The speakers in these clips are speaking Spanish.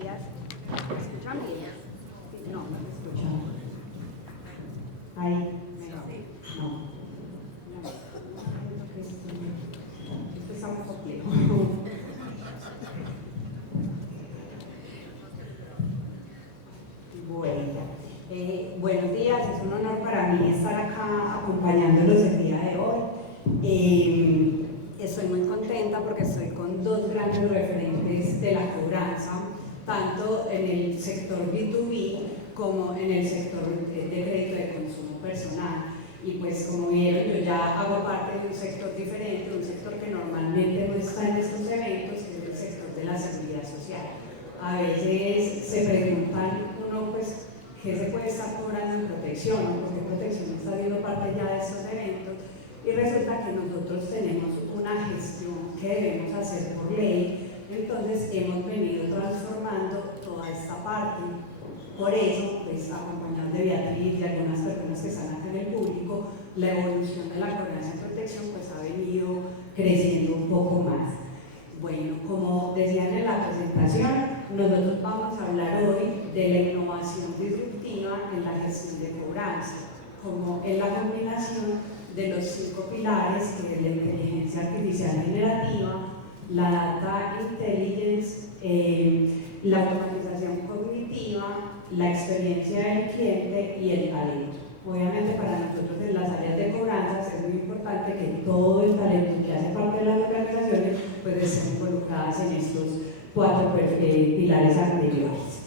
días. ¿Me escuchan bien? No, no me escuchan. Ahí. No. Esto está muy complejo. Bueno, buenos días, es un honor para mí estar acá acompañándolos el día de hoy. Estoy muy contenta porque estoy con dos grandes referentes de la cobranza, tanto en el sector B2B como en el sector de crédito de consumo personal. Y pues como vieron, yo ya hago parte de un sector diferente, un sector que normalmente no está en estos eventos, que es el sector de la seguridad social. A veces se preguntan uno, pues, ¿qué se puede estar cobrando en protección? Porque protección está siendo parte ya de estos eventos. Y resulta que nosotros tenemos una gestión que debemos hacer por ley, entonces hemos venido transformando toda esta parte. Por eso, pues, acompañado de Beatriz y algunas personas que están acá en el público, la evolución de la cobranza en protección pues ha venido creciendo un poco más. Bueno, como decían en la presentación, nosotros vamos a hablar hoy de la innovación disruptiva en la gestión de cobranza, como en la combinación de los 5 pilares, que es la inteligencia artificial generativa, la data intelligence, la automatización cognitiva, la experiencia del cliente y el talento. Obviamente para nosotros en las áreas de cobranzas es muy importante que todo el talento que hace parte de las organizaciones pues estén involucradas en estos 4 pilares anteriores.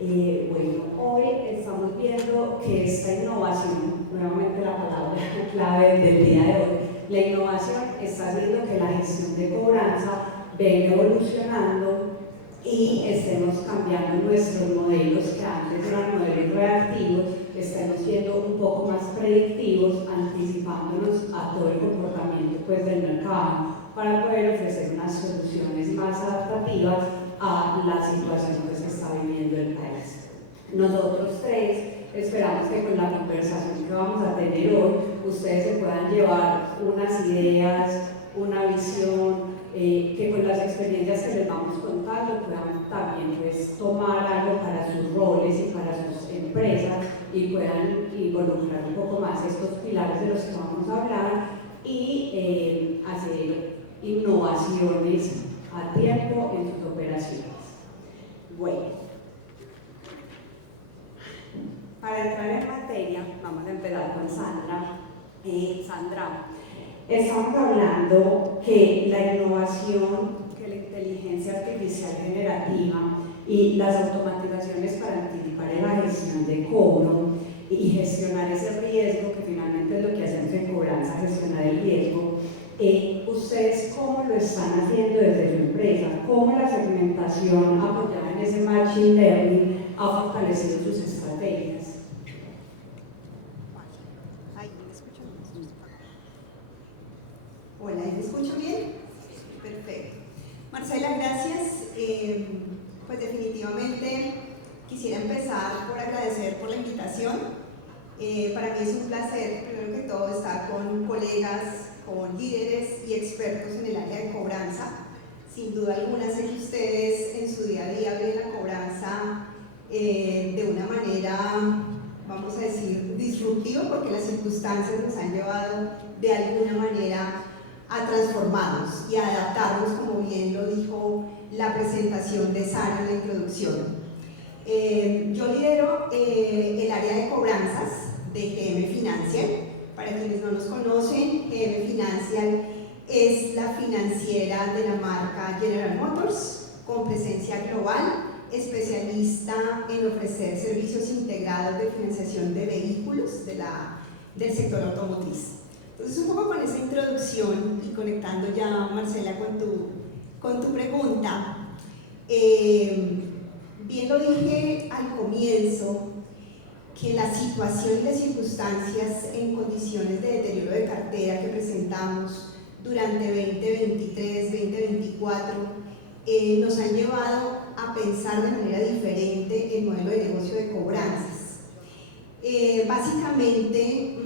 Bueno, hoy estamos viendo que esta innovación, nuevamente la palabra clave del día de hoy, la innovación está haciendo que la gestión de cobranza venga evolucionando y estemos cambiando nuestros modelos que antes eran modelos reactivos, estemos siendo un poco más predictivos, anticipándonos a todo el comportamiento pues, del mercado para poder ofrecer unas soluciones más adaptativas a la situación pues, que está viviendo el país. Nosotros tres esperamos que con la conversación que vamos a tener hoy ustedes se puedan llevar unas ideas, una visión, que con las experiencias que les vamos contando puedan también pues, tomar algo para sus roles y para sus empresas y puedan involucrar un poco más estos pilares de los que vamos a hablar y hacer innovaciones a tiempo en sus operaciones. Bueno, para entrar en materia, vamos a empezar con Sandra. Sandra, estamos hablando que la innovación, que la inteligencia artificial generativa y las automatizaciones para anticipar en la gestión de cobro y gestionar ese riesgo, que finalmente es lo que hacemos en cobranza, gestionar el riesgo. ¿Ustedes cómo lo están haciendo desde su empresa? ¿Cómo la segmentación apoyada en ese machine learning ha fortalecido sus estrategias? Hola, ¿me escucho bien? Perfecto. Marcela, gracias. Pues definitivamente quisiera empezar por agradecer por la invitación. Para mí es un placer, primero que todo, estar con colegas, con líderes y expertos en el área de cobranza. Sin duda alguna sé que ustedes en su día a día ven la cobranza de una manera, vamos a decir, disruptiva, porque las circunstancias nos han llevado de alguna manera a transformarnos y a adaptarnos, como bien lo dijo la presentación de Sara en la introducción. Yo lidero el área de cobranzas de GM Financial. Para quienes no nos conocen, GM Financial es la financiera de la marca General Motors, con presencia global, especialista en ofrecer servicios integrados de financiación de vehículos del sector automotriz. Entonces, un poco con esa introducción y conectando ya, Marcela, con tu pregunta, bien lo dije al comienzo, que la situación y las circunstancias en condiciones de deterioro de cartera que presentamos durante 2023-2024 nos han llevado a pensar de manera diferente el modelo de negocio de cobranzas. Básicamente,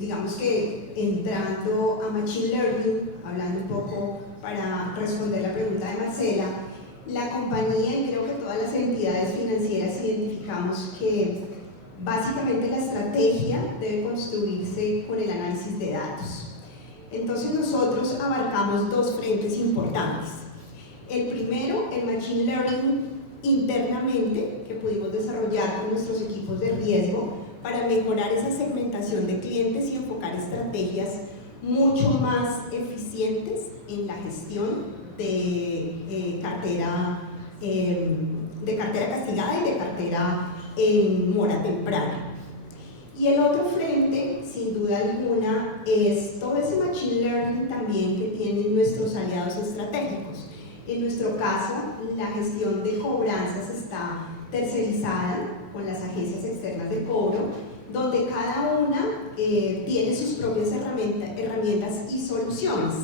digamos que entrando a Machine Learning, hablando un poco para responder la pregunta de Marcela, La compañía y creo que todas las entidades financieras identificamos que básicamente la estrategia debe construirse con el análisis de datos. Entonces nosotros abarcamos dos frentes importantes. El primero, el Machine Learning internamente, que pudimos desarrollar con nuestros equipos de riesgo para mejorar esa segmentación de clientes y enfocar estrategias mucho más eficientes en la gestión de cartera castigada y de cartera en mora temprana. Y el otro frente, sin duda alguna, es todo ese Machine Learning también que tienen nuestros aliados estratégicos. En nuestro caso, la gestión de cobranzas está tercerizada con las agencias externas de cobro, donde cada una tiene sus propias herramientas y soluciones.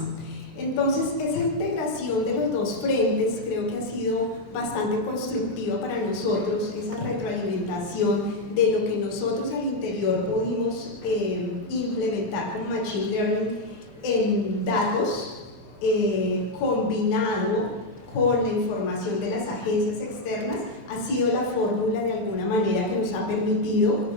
Entonces, esa integración de los dos frentes creo que ha sido bastante constructiva para nosotros, esa retroalimentación de lo que nosotros al interior pudimos implementar con Machine Learning en datos, combinado con la información de las agencias externas, ha sido la fórmula de alguna manera que nos ha permitido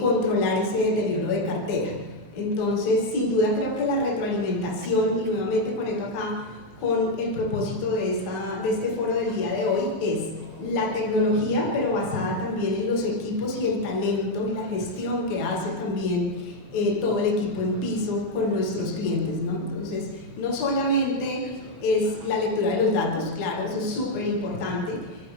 controlar ese deterioro de cartera. Entonces, sin duda creo que la retroalimentación, y nuevamente conecto acá con el propósito de este foro del día de hoy, es la tecnología, pero basada también en los equipos y el talento y la gestión que hace también todo el equipo en piso con nuestros clientes, ¿no? Entonces, no solamente es la lectura de los datos, claro, eso es súper importante,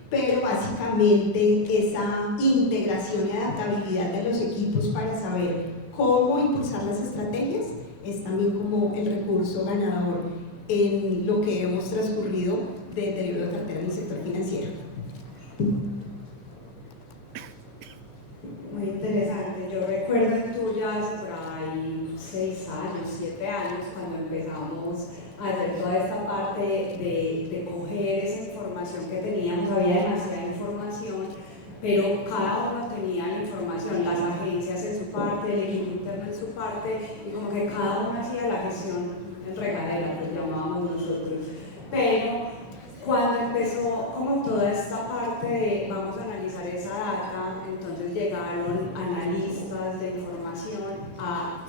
pero básicamente esa integración y adaptabilidad de los equipos para saber cómo impulsar las estrategias es también como el recurso ganador en lo que hemos transcurrido de deterioro de cartera en el sector financiero. Muy interesante. Yo recuerdo en tuya hace por ahí 6 años, 7 años, cuando empezamos a hacer toda esta parte de coger esa información que teníamos. Había demasiada información, pero cada uno tenía la información, las agencias en su parte, el equipo interno en su parte, y como que cada uno hacía la gestión en regadera, que llamábamos nosotros. Pero cuando empezó como toda esta parte de vamos a analizar esa data, entonces llegaron analistas de información a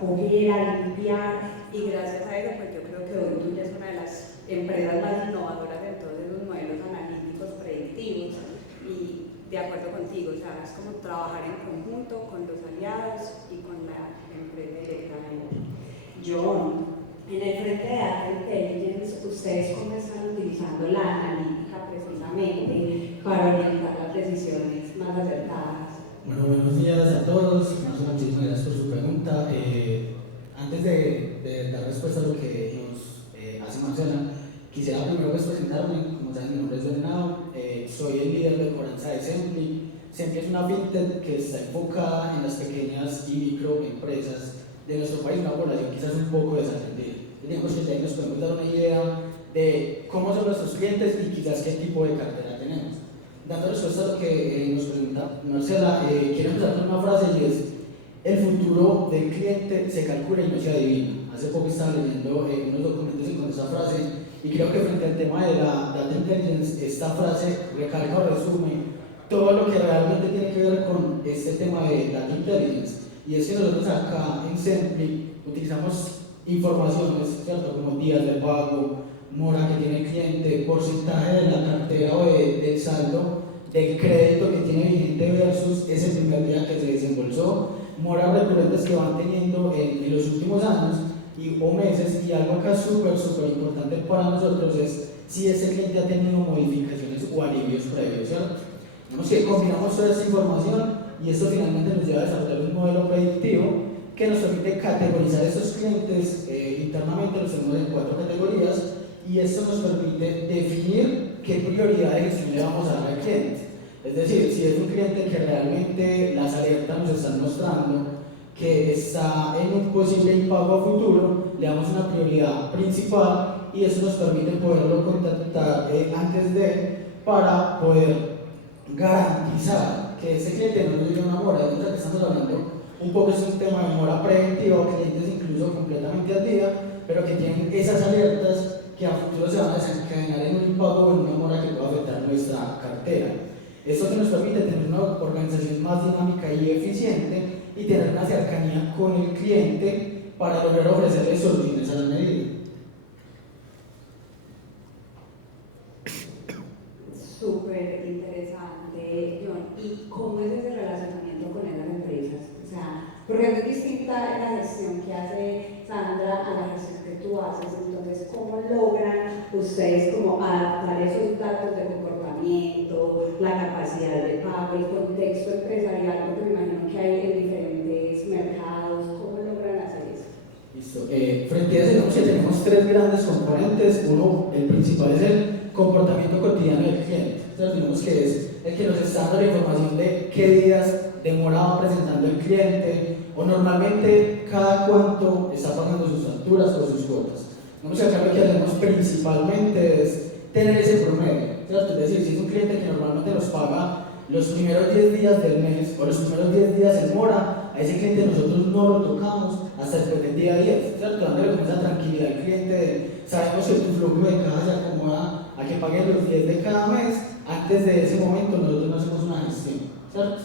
coger, a limpiar, y gracias a eso pues yo creo que hoy tú ya es una de las empresas más innovadoras en todos esos modelos analíticos predictivos. Y de acuerdo contigo, o sea, es como trabajar en conjunto con los aliados y con la empresa directamente. John, en el frente de Data Intelligence, ¿ustedes cómo están utilizando la analítica precisamente para orientar las decisiones más acertadas? Bueno, buenos días a todos. Muchísimas gracias por su pregunta. Antes de dar respuesta a lo que nos hace Marcela, quisiera primero presentarme. Como saben, mi nombre es Bernardo, soy el líder de cobranza de Sempli. Sempli es una fintech que está enfocada en las pequeñas y microempresas de nuestro país, una población quizás un poco desatendida. Digamos que ya nos podemos dar una idea de cómo son nuestros clientes y quizás qué tipo de cartera tenemos. Dando respuesta a lo que nos pregunta Marcela, quiero empezar con una frase y es: el futuro del cliente se calcula y no se adivina. Hace poco estaba leyendo unos documentos y con esa frase, y creo que frente al tema de la Data Intelligence, esta frase recalca o resume todo lo que realmente tiene que ver con este tema de Data Intelligence. Y es que nosotros acá en Sempli utilizamos informaciones, ¿cierto? Como días de pago, mora que tiene el cliente, porcentaje de la cartera o del saldo, del crédito que tiene vigente versus ese primer día que se desembolsó, moras recurrentes que van teniendo en los últimos años o meses, y algo que es súper importante para nosotros es si ese cliente ha tenido modificaciones o alivios previos, ¿cierto? Vemos que combinamos toda esta información y esto finalmente nos lleva a desarrollar un modelo predictivo que nos permite categorizar estos clientes internamente, los tenemos en 4 categorías, y esto nos permite definir qué prioridad de gestión le vamos a dar al cliente. Es decir, si es un cliente que realmente las alertas nos están mostrando que está en un posible impago a futuro, le damos una prioridad principal, y eso nos permite poderlo contactar antes de, para poder garantizar que ese cliente no nos llegue a una mora. De que estamos hablando un poco, es un tema de mora preventiva o clientes incluso completamente al día, pero que tienen esas alertas que a futuro se van a desencadenar en un impago o en una mora que pueda afectar nuestra cartera. Esto que nos permite tener una organización más dinámica y eficiente y tener una cercanía con el cliente para lograr ofrecerle soluciones a la medida. Súper interesante, John. ¿Y cómo es ese relacionamiento con esas empresas? O sea, porque es distinta la gestión que hace Sandra a la gestión que tú haces. Entonces, ¿cómo logran ustedes como adaptar esos datos de comportamiento, la capacidad de pago, el contexto empresarial, porque me imagino que hay en diferentes mercados? ¿Cómo logran hacer eso? Listo. Frente a eso, digamos que tenemos tres grandes componentes. Uno, el principal, es el comportamiento cotidiano del cliente. Entonces, digamos que es el que nos está dando la información de qué días demoraba presentando el cliente o normalmente cada cuánto está pagando sus facturas o sus cuotas. Digamos que acá lo que hacemos principalmente es tener ese promedio, ¿cierto? Es decir, si es un cliente que normalmente nos paga los primeros 10 días del mes o los primeros 10 días en mora, a ese cliente nosotros no lo tocamos hasta después del día 10, ¿cierto? Dándole como esa tranquilidad al cliente de, sabemos que tu flujo de caja se acomoda a que paguen los 10 de cada mes, antes de ese momento nosotros no hacemos una gestión, ¿cierto?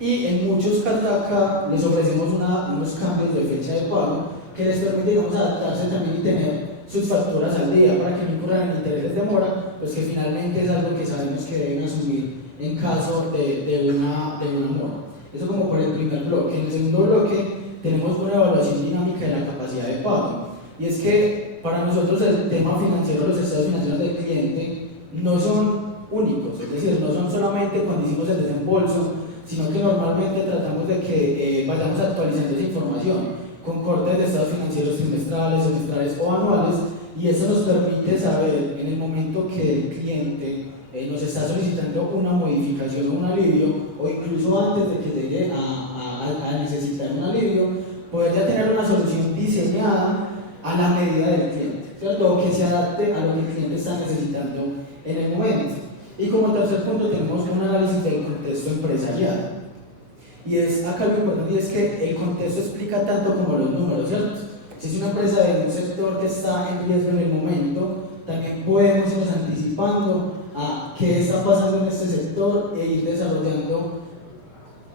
Y en muchos casos acá les ofrecemos unos cambios de fecha de pago que les permite, digamos, adaptarse también y tener sus facturas al día para que no incurran en intereses de mora, pues que finalmente es algo que sabemos que deben asumir en caso de una mora. Eso como por el primer bloque. En el segundo bloque tenemos una evaluación dinámica de la capacidad de pago. Y es que para nosotros el tema financiero, los estados financieros del cliente no son únicos, es decir, no son solamente cuando hicimos el desembolso, sino que normalmente tratamos de que vayamos actualizando esa información con cortes de estados financieros trimestrales, semestrales o anuales, y eso nos permite saber en el momento que el cliente nos está solicitando una modificación o un alivio, o incluso antes de que llegue a necesitar un alivio, poder ya tener una solución diseñada a la medida del cliente, ¿cierto? O que se adapte a lo que el cliente está necesitando en el momento. Y como tercer punto tenemos un análisis del contexto empresarial. Y es acá lo importante, y es que el contexto explica tanto como los números, ¿cierto? Si es una empresa de un sector que está en riesgo en el momento, también podemos irnos anticipando a qué está pasando en este sector e ir desarrollando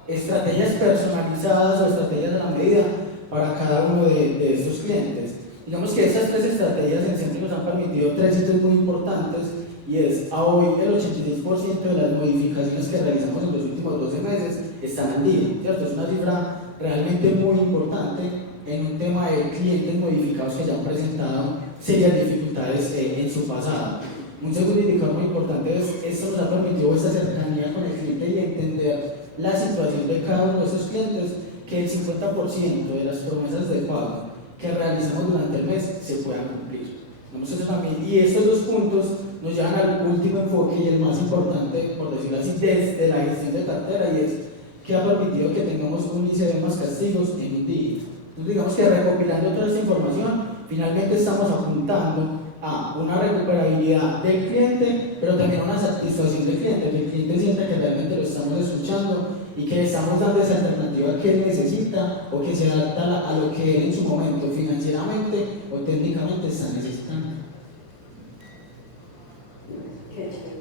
estrategias personalizadas o estrategias a la medida para cada uno de estos clientes. Digamos que esas tres estrategias en Centri nos han permitido tres hitos muy importantes, y es a hoy el 86% de las modificaciones que realizamos en los últimos 12 meses están al día, ¿cierto? Es una cifra realmente muy importante en un tema de clientes modificados que ya han presentado serias dificultades en su pasado. Un segundo indicador muy importante es esto nos ha permitido esta cercanía con el cliente y entender la situación de cada uno de esos clientes, que el 50% de las promesas de pago que realizamos durante el mes se puedan cumplir. Y estos dos puntos nos llevan al último enfoque y el más importante, por decirlo así, desde la gestión de cartera, y es que ha permitido que tengamos un índice de más castigos en un día. Entonces digamos que recopilando toda esta información, finalmente estamos apuntando a una recuperabilidad del cliente, pero también a una satisfacción del cliente, que el cliente sienta que realmente lo estamos escuchando y que le estamos dando esa alternativa que él necesita o que se adapta a lo que él en su momento financieramente o técnicamente está necesitando. Qué chévere.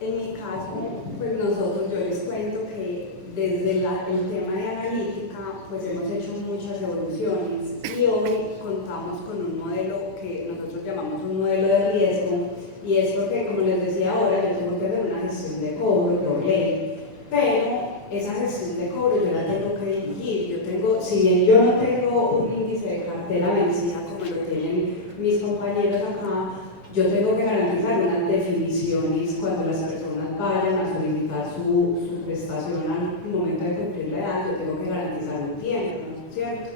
En mi caso, pues nosotros, yo les cuento que desde el tema de analítica, pues hemos hecho muchas evoluciones y hoy contamos con un modelo que nosotros llamamos un modelo de riesgo, y es porque, como les decía ahora, yo tengo que hacer una gestión de cobro por ley, pero esa gestión de cobro yo la tengo que dirigir. Yo tengo, si bien yo no tengo un índice de cartera vencida como lo tienen mis compañeros acá, yo tengo que garantizar unas definiciones cuando las personas vayan a solicitar su prestación al momento de cumplir la edad. Yo tengo que garantizar un tiempo, ¿no es cierto?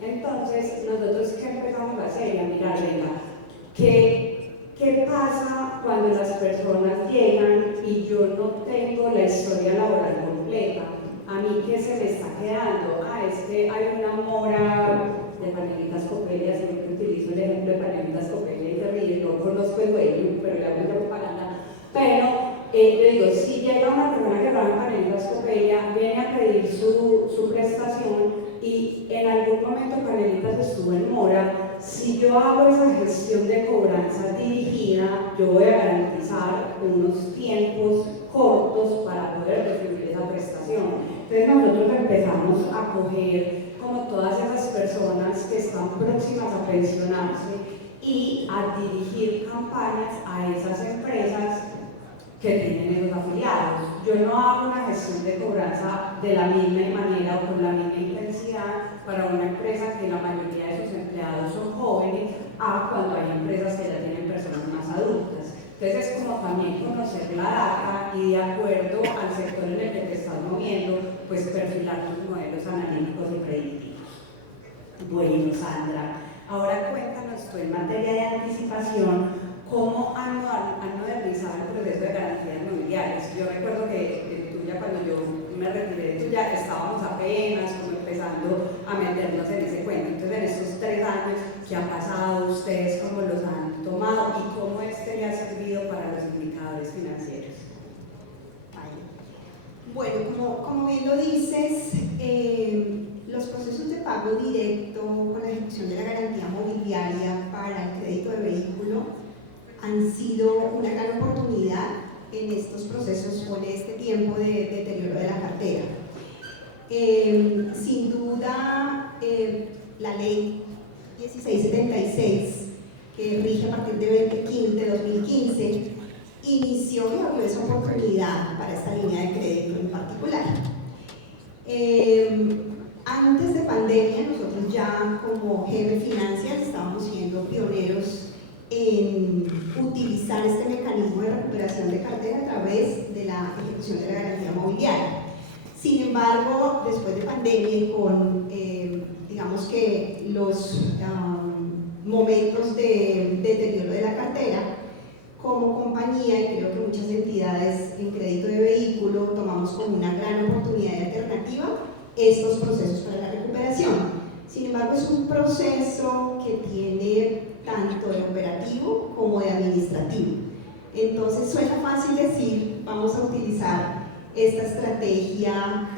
Entonces, nosotros, ¿qué empezamos a hacer? A mirar, venga, ¿qué pasa cuando las personas llegan y yo no tengo la historia laboral completa? ¿A mí qué se me está quedando? Es que hay una mora de Panelitas Copelia, siempre utilizo el ejemplo de Panelitas Copelia y se ríe, no conozco el dueño, pero le hago la propaganda. Pero yo digo, si llega una persona que trabaja en Panelitas Copelia, viene a pedir su prestación y en algún momento Panelitas estuvo en mora, si yo hago esa gestión de cobranza dirigida, yo voy a garantizar unos tiempos cortos para poder recibir esa prestación. Entonces nosotros empezamos a coger como todas esas personas que están próximas a pensionarse y a dirigir campañas a esas empresas que tienen esos afiliados. Yo no hago una gestión de cobranza de la misma manera o con la misma intensidad para una empresa que la mayoría de sus empleados son jóvenes a cuando hay empresas que ya tienen personas más adultas. Entonces es como también conocer la data y de acuerdo al sector en el que te estás moviendo, pues perfilar tus modelos analíticos y predictivos. Bueno, Sandra, ahora cuéntanos tú en materia de anticipación, ¿cómo han modernizado el proceso de garantías mobiliarias? Yo recuerdo que tuya, cuando yo me retiré de tuya, estábamos apenas como empezando a meternos en ese cuento. Entonces, en estos 3 años, ¿qué ha pasado? ¿Ustedes cómo los han tomado? ¿Y cómo este le ha servido para los indicadores financieros? Bueno, como bien lo dices, los procesos de pago directo con la ejecución de la garantía mobiliaria para el crédito de vehículo han sido una gran oportunidad en estos procesos o en este tiempo de deterioro de la cartera. Sin duda, la ley 1676, que rige a partir de 2015, inició y abrió esa oportunidad para esta línea de crédito en particular. Antes de pandemia, nosotros ya como GM Financial estábamos siendo pioneros en utilizar este mecanismo de recuperación de cartera a través de la ejecución de la garantía mobiliaria. Sin embargo, después de pandemia y con, digamos que los momentos de deterioro de la cartera, como compañía, y creo que muchas entidades en crédito de vehículo, tomamos como una gran oportunidad de alternativa estos procesos para la recuperación. Sin embargo, es un proceso que tiene tanto de operativo como de administrativo. Entonces suena fácil decir, vamos a utilizar esta estrategia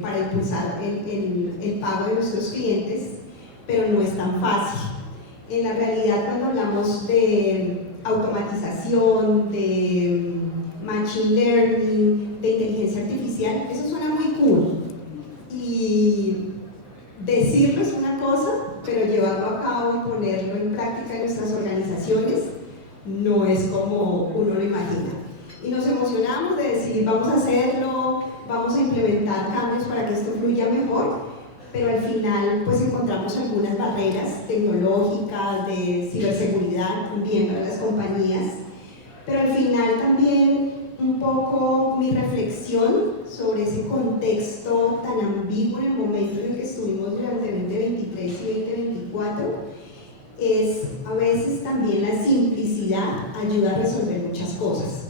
para impulsar el pago de nuestros clientes, pero no es tan fácil. En la realidad, cuando hablamos de automatización, de machine learning, de inteligencia artificial, eso suena muy cool. Y decirlo es una cosa, pero llevarlo a cabo y ponerlo en práctica en nuestras organizaciones no es como uno lo imagina. Y nos emocionamos de decir, vamos a hacerlo, vamos a implementar cambios para que esto fluya mejor, pero al final pues encontramos algunas barreras tecnológicas, de ciberseguridad, viendo a las compañías, pero al final también un poco mi reflexión sobre ese contexto tan ambiguo en el momento en el que estuvimos durante 2023 y 2024 es a veces también la simplicidad ayuda a resolver muchas cosas.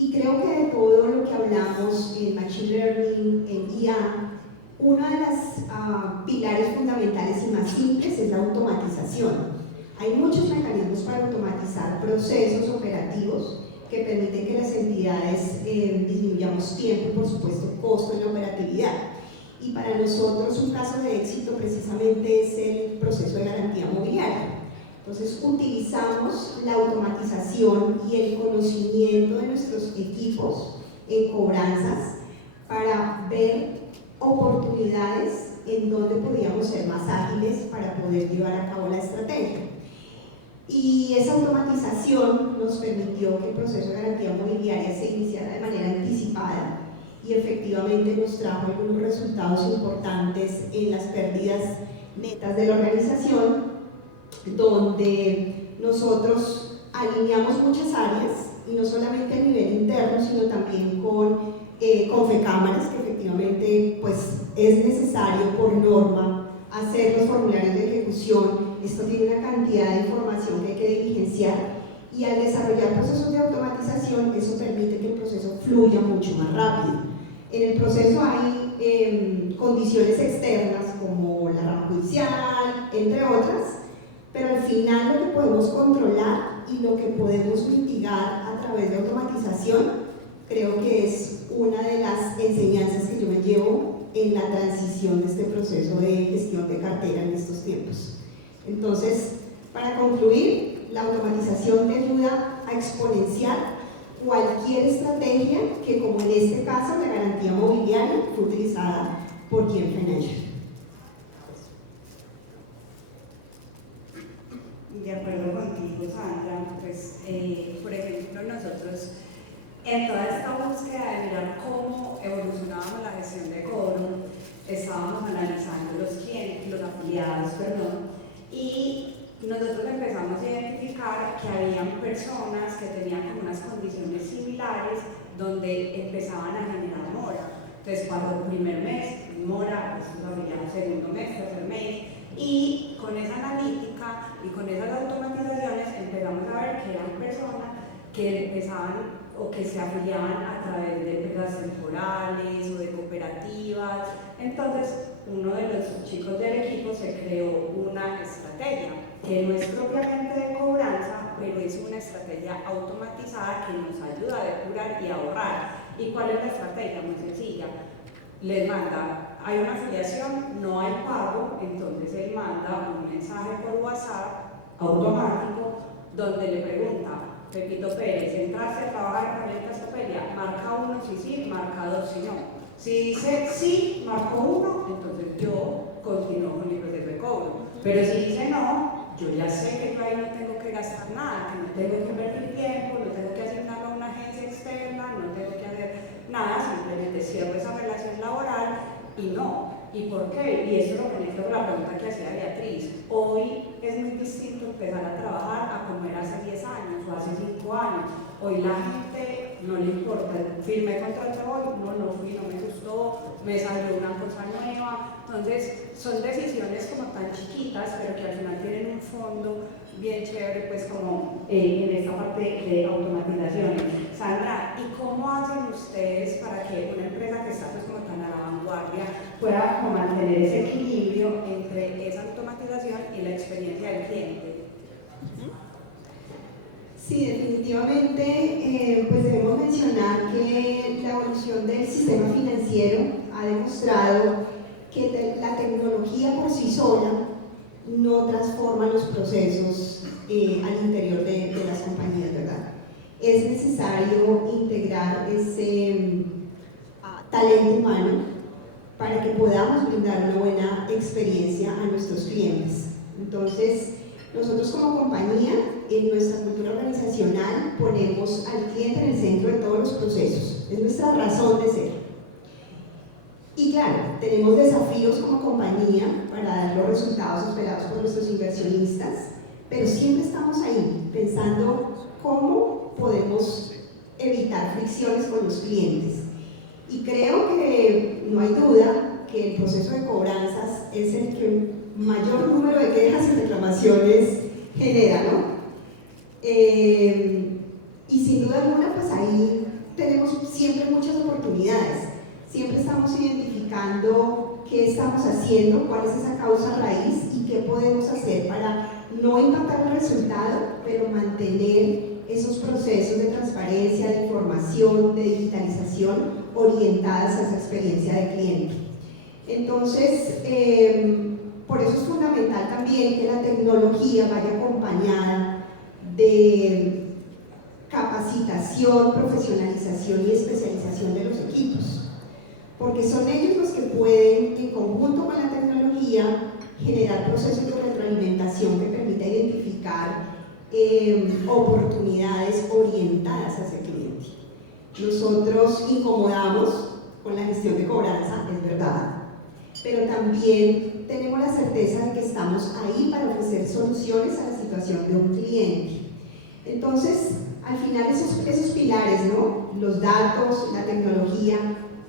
Y creo que de todo lo que hablamos en Machine Learning, en IA, uno de los pilares fundamentales y más simples es la automatización. Hay muchos mecanismos para automatizar procesos operativos que permiten que las entidades disminuyamos tiempo y por supuesto costo en la operatividad. Y para nosotros un caso de éxito precisamente es el proceso de garantía mobiliaria. Entonces utilizamos la automatización y el conocimiento de nuestros equipos en cobranzas para ver oportunidades en donde podíamos ser más ágiles para poder llevar a cabo la estrategia. Y esa automatización nos permitió que el proceso de garantía mobiliaria se iniciara de manera anticipada y efectivamente nos trajo algunos resultados importantes en las pérdidas netas de la organización, donde nosotros alineamos muchas áreas y no solamente a nivel interno, sino también con Confecámaras, que efectivamente pues, es necesario por norma hacer los formularios de ejecución. Esto tiene una cantidad de información que hay que diligenciar y al desarrollar procesos de automatización eso permite que el proceso fluya mucho más rápido. En el proceso hay condiciones externas como la rama judicial, entre otras, pero al final lo que podemos controlar y lo que podemos mitigar a través de automatización creo que es una de las enseñanzas que yo me llevo en la transición de este proceso de gestión de cartera en estos tiempos. Entonces, Para concluir, la automatización te ayuda a exponenciar cualquier estrategia que, como en este caso, la garantía mobiliaria fue utilizada por GM Financial. De acuerdo contigo, Sandra, pues, por ejemplo, nosotros en toda esta búsqueda de mirar cómo evolucionábamos la gestión de cobro, estábamos analizando los clientes, los afiliados, y nosotros empezamos a identificar que habían personas que tenían como unas condiciones similares donde empezaban a generar mora. Entonces, cuando el primer mes, mora, pues los afiliados, segundo mes, tercer mes, y con esa analítica y con esas automatizaciones empezamos a ver que eran personas que empezaban o que se afiliaban a través de empresas temporales o de cooperativas. Entonces, uno de los chicos del equipo se creó una estrategia que no es propiamente de cobranza, pero es una estrategia automatizada que nos ayuda a depurar y a ahorrar. ¿Y cuál es la estrategia? Muy sencilla. Les manda, hay una afiliación, no hay pago, entonces él manda un mensaje por WhatsApp automático donde le pregunta: Pepito Pérez, ¿entraste a trabajar con el Castopelia? Marca 1 si sí, marca 2 si no. Si dice sí, marco 1, entonces yo continúo con mi proceso de cobro. Pero si dice no, yo ya sé que yo ahí no tengo que gastar nada, que no tengo que invertir tiempo, no tengo que asignarlo a una agencia externa, no tengo que hacer nada, simplemente cierro esa relación laboral y no. ¿Y por qué? Y eso es lo que conecto con la pregunta que hacía Beatriz. Hoy es muy distinto empezar a trabajar a como era hace 10 años o hace 5 años. Hoy la gente no le importa, firmé contrato hoy, no fui, no me gustó, me salió una cosa nueva. Entonces, son decisiones como tan chiquitas, pero que al final tienen un fondo bien chévere, pues como en esta parte de automatizaciones. Sandra, ¿y cómo hacen ustedes para que una empresa que está pues como tan a la vanguardia pueda como mantener ese equilibrio entre esa automatización y la experiencia del cliente? Sí, definitivamente, pues debemos mencionar que la evolución del sistema financiero ha demostrado que la tecnología por sí sola no transforma los procesos al interior de las compañías, ¿verdad? Es necesario integrar ese talento humano para que podamos brindar una buena experiencia a nuestros clientes. Entonces, nosotros como compañía, en nuestra cultura organizacional, ponemos al cliente en el centro de todos los procesos. Es nuestra razón de ser. Y claro, tenemos desafíos como compañía para dar los resultados esperados por nuestros inversionistas, pero siempre estamos ahí pensando cómo podemos evitar fricciones con los clientes. Y creo que no hay duda que el proceso de cobranzas es el que mayor número de quejas y reclamaciones genera, ¿no? Y sin duda alguna, pues ahí tenemos siempre muchas oportunidades. Siempre estamos identificando qué estamos haciendo, cuál es esa causa raíz y qué podemos hacer para no impactar el resultado, pero mantener esos procesos de transparencia, de información, de digitalización orientadas a esa experiencia de cliente. Entonces, por eso es fundamental también que la tecnología vaya acompañada de capacitación, profesionalización y especialización de los equipos, porque son ellos los que pueden, en conjunto con la tecnología, generar procesos de retroalimentación que permita identificar oportunidades orientadas hacia el cliente. Nosotros incomodamos con la gestión de cobranza, es verdad, pero también tenemos la certeza de que estamos ahí para ofrecer soluciones a la situación de un cliente. Entonces, al final esos pilares, ¿no? Los datos, la tecnología,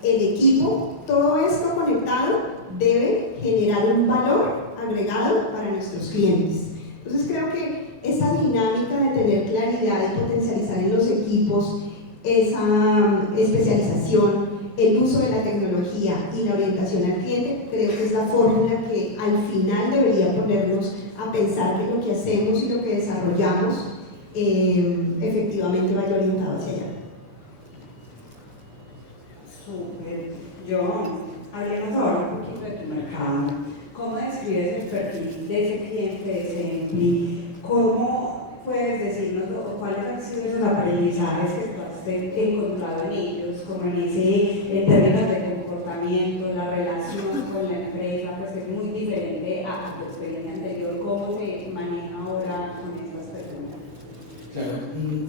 el equipo, todo esto conectado debe generar un valor agregado para nuestros clientes. Entonces creo que esa dinámica de tener claridad y potencializar en los equipos esa especialización, el uso de la tecnología y la orientación al cliente, creo que es la fórmula que al final debería ponernos a pensar que lo que hacemos y lo que desarrollamos efectivamente vaya orientado hacia allá. Súper. Yo, hablemos ahora un poquito de tu mercado. ¿Cómo describes el perfil de ese cliente, de ese empleado? aprendizajes que tú has encontrado en ellos, como en términos de comportamiento, la relación con la empresa, pues es muy diferente a tu experiencia anterior. ¿Cómo se maneja ahora con estas personas? Claro,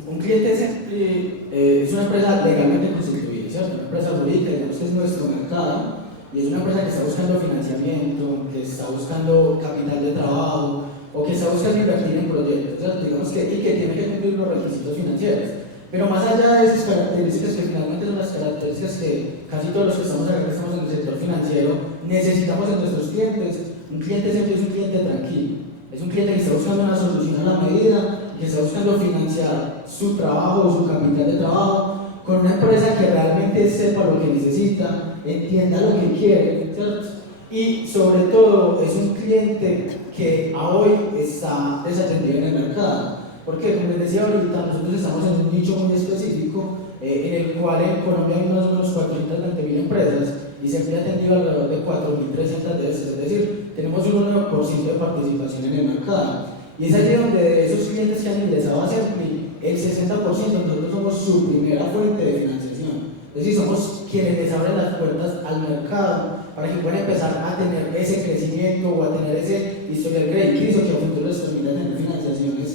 un cliente es una empresa legalmente constituida, ¿cierto? Una empresa jurídica, digamos que es nuestro mercado, y es una empresa que está buscando financiamiento, que está buscando capital de trabajo, o que está buscando invertir en proyectos, ¿cierto? Digamos que, y que tiene que cumplir los requisitos financieros. Pero más allá de esas características, que finalmente son las características que casi todos los que estamos acá, que estamos en el sector financiero, necesitamos en nuestros clientes, un cliente siempre es un cliente tranquilo, es un cliente que está buscando una solución a la medida, que está buscando financiar su trabajo, su capital de trabajo, con una empresa que realmente sepa lo que necesita, entienda lo que quiere, ¿cierto? Y sobre todo es un cliente que a hoy está desatendido en el mercado. Porque, como les decía ahorita, nosotros estamos en un nicho muy específico en el cual en Colombia hay más o menos 420.000 empresas y se emplea atendido alrededor de 4.300 de esas, es decir, tenemos un 1% de participación en el mercado. Y es allí donde esos clientes que han ingresado a Sempli, el 60% nosotros somos su primera fuente de financiación. Es decir, somos quienes les abren las puertas al mercado para que puedan empezar a tener ese crecimiento o a tener ese historial crediticio que a futuro les permita tener financiaciones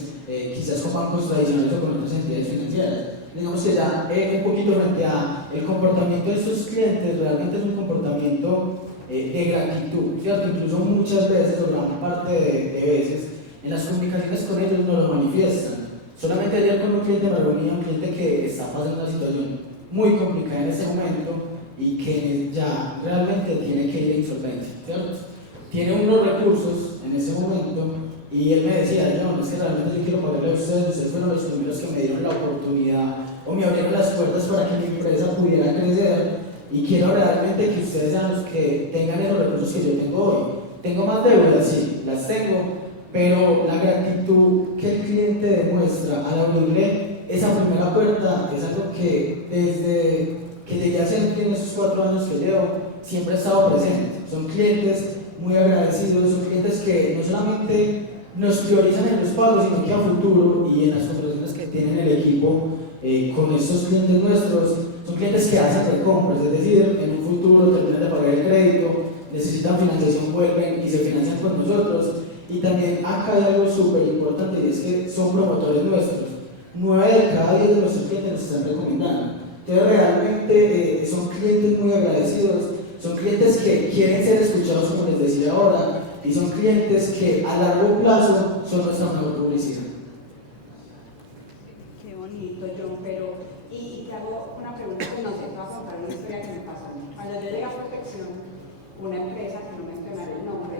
quizás con bancos tradicionales o con otras entidades financieras. Digamos que ya un poquito frente a el comportamiento de estos clientes, realmente es un comportamiento de gratitud, ¿cierto? Incluso muchas veces, o gran parte de veces, en las comunicaciones con ellos no lo manifiestan. Solamente ayer con un cliente me reuní, un cliente que está pasando una situación muy complicada en este momento y que ya realmente tiene que ir a insolvencia, ¿cierto? Tiene unos recursos en ese momento y él me decía, no, es que realmente yo quiero pagarle a ustedes fueron los primeros que me dieron la oportunidad o me abrieron las puertas para que mi empresa pudiera crecer y quiero realmente que ustedes sean los que tengan esos recursos que yo tengo hoy. ¿Tengo más deudas? Sí, las tengo, pero la gratitud que el cliente demuestra al abrirle esa primera puerta es algo que desde que llegué a Sempli en esos 4 años que llevo, siempre ha estado presente. Son clientes muy agradecidos, son clientes que no solamente nos priorizan en los pagos, sino que a futuro y en las conversaciones que tienen el equipo con estos clientes nuestros, son clientes que hacen recompras, es decir, en un futuro terminan de pagar el crédito, necesitan financiación, vuelven y se financian con nosotros. Y también acá hay algo súper importante y es que son promotores nuestros. 9 de cada 10 de nuestros clientes nos están recomendando. Entonces realmente son clientes muy agradecidos, son clientes que quieren ser escuchados, como les decía ahora, y son clientes que a largo plazo son nuestra mejor publicidad. Qué bonito, John, pero y te hago una pregunta que no sé, te voy a contar una historia que me pasó a mí. Cuando yo llegué a Protección, una empresa que no mencionaré el nombre,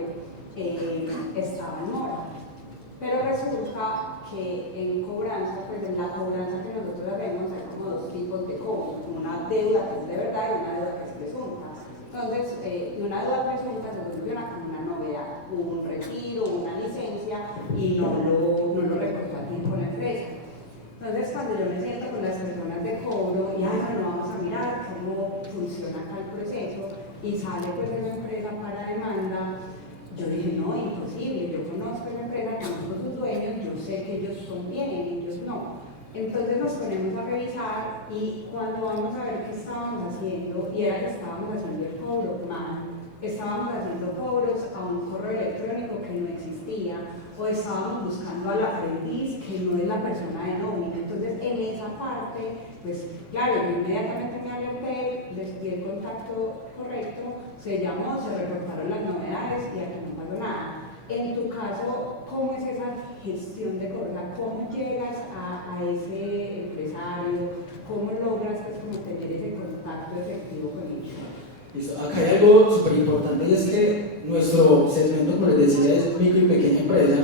estaba en mora. Pero resulta que en cobranza, pues en la cobranza que nosotros hacemos hay como 2 tipos de cobro, una deuda que es de verdad y una deuda que es presunta. Entonces, una deuda presunta se soluciona con una novedad, un retiro, una licencia y no lo reportó a tiempo la empresa. Entonces, cuando yo me siento con las personas de cobro y no vamos a mirar cómo funciona acá el proceso y sale pues esa empresa para demanda, yo dije, no, imposible, yo conozco esa empresa, conozco sus dueños, yo sé que ellos son bien, ellos no. Entonces nos ponemos a revisar y cuando vamos a ver qué estábamos haciendo, y era que estábamos haciendo el cobro mal, estábamos haciendo cobros a un correo electrónico que no existía, o estábamos buscando al aprendiz que no es la persona de nómina. Entonces en esa parte, pues claro, yo inmediatamente me alerté, les di el contacto correcto, se llamó, se reportaron las novedades y aquí no pasó nada. En tu caso, ¿cómo es esa gestión de cosas? ¿Cómo llegas a ese empresario? ¿Cómo logras pues, como tener ese contacto efectivo con ellos? Listo. Acá hay algo súper importante y es que nuestro segmento, como les decía, es micro y pequeña empresa.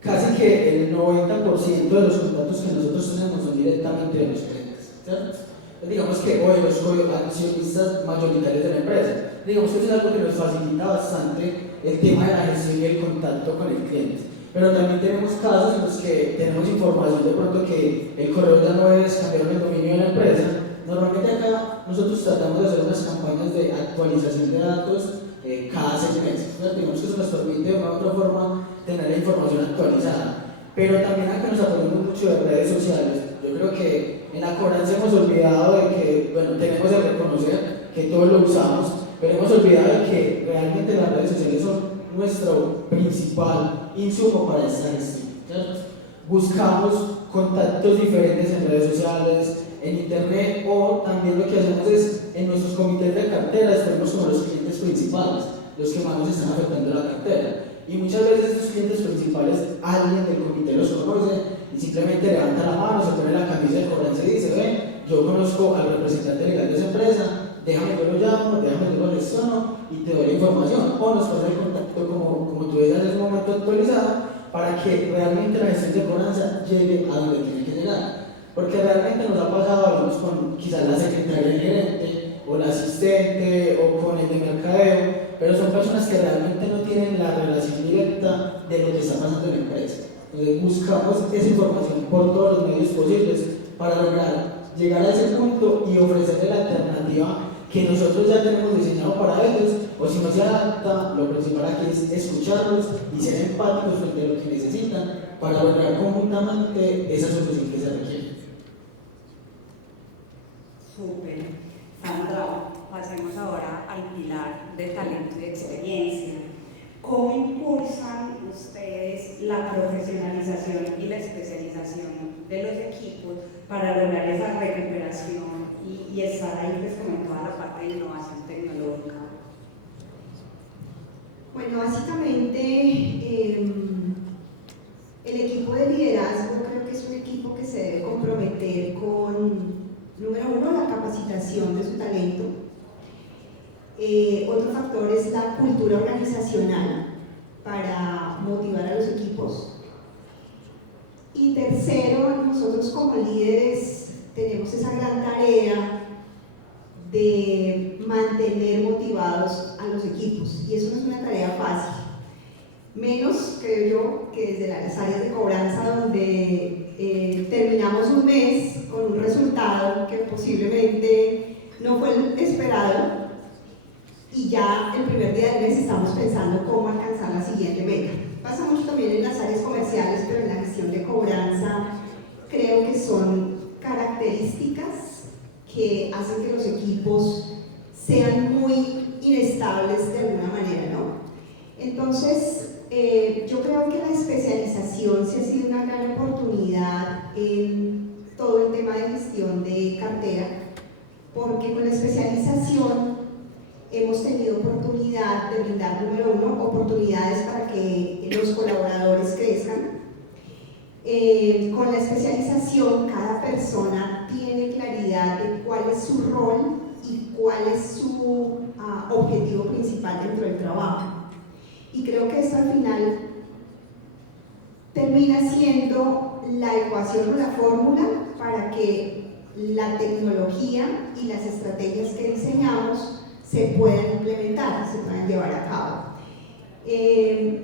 Casi que el 90% de los contactos que nosotros tenemos son directamente de los clientes, ¿cierto? Digamos que hoy los accionistas mayoritarios de la empresa, digamos que eso es algo que nos facilita bastante el tema de la gestión y el contacto con el cliente. Pero también tenemos casos en los que tenemos información de pronto que el correo ya no es, cambiaron el dominio de la empresa. Normalmente acá nosotros tratamos de hacer unas campañas de actualización de datos cada 6 meses. Digamos que eso nos permite de una u otra forma tener la información actualizada. Pero también acá nos apoyamos mucho de redes sociales. Yo Yo creo que en la cobranza hemos olvidado de que, bueno, tenemos que reconocer que todos lo usamos, pero hemos olvidado de que realmente las redes sociales son nuestro principal insumo para esta gestión, ¿cierto? Buscamos contactos diferentes en redes sociales, en internet, o también lo que hacemos es en nuestros comités de cartera escogemos como los clientes principales, los que más nos están afectando la cartera. Y muchas veces estos clientes principales, alguien del comité los conoce y simplemente levanta la mano, se pone la camisa de cobranza y dice: ven, yo conozco al representante legal de esa empresa, déjame yo lo llamo, déjame yo lo gestiono y te doy la información. O nos pasa el contacto como tú decías en un momento actualizado, para que realmente la gestión de cobranza llegue a donde tiene que llegar. Porque realmente nos ha pasado, hablamos con quizás la secretaria del gerente, o la asistente, o con el de mercadeo, pero son personas que realmente no tienen la relación directa de lo que está pasando en la empresa. Entonces buscamos esa información por todos los medios posibles para lograr llegar a ese punto y ofrecerle la alternativa que nosotros ya tenemos diseñado para ellos, o si no se adapta, lo principal aquí es escucharlos y ser empáticos frente a lo que necesitan para lograr conjuntamente esa solución que se requiere. Súper. Sandra, pasemos ahora al pilar de talento y experiencia. ¿Cómo impulsan ustedes la profesionalización y la especialización de los equipos para lograr esa recuperación y estar ahí pues, como en toda la parte de innovación tecnológica? Bueno, básicamente el equipo de liderazgo creo que es un equipo que se debe comprometer con, número uno, la capacitación de su talento. Otro factor es la cultura organizacional para motivar a los equipos. Y tercero, nosotros como líderes tenemos esa gran tarea de mantener motivados a los equipos, y eso no es una tarea fácil, menos creo yo que desde las áreas de cobranza donde terminamos un mes con un resultado que posiblemente no fue el esperado y ya el primer día del mes estamos pensando cómo alcanzar la siguiente meta. Pasa mucho también en las áreas comerciales, pero en la gestión de cobranza creo que son características que hacen que los equipos sean muy inestables de alguna manera, ¿no? Entonces, yo creo que la especialización sí ha sido una gran oportunidad en todo el tema de gestión de cartera, porque con la especialización hemos tenido oportunidad de brindar, número uno, oportunidades para que los colaboradores crezcan. Con la especialización, cada persona tiene claridad de cuál es su rol y cuál es su objetivo principal dentro del trabajo. Y creo que esto al final termina siendo la ecuación o la fórmula para que la tecnología y las estrategias que diseñamos se puedan implementar, se puedan llevar a cabo.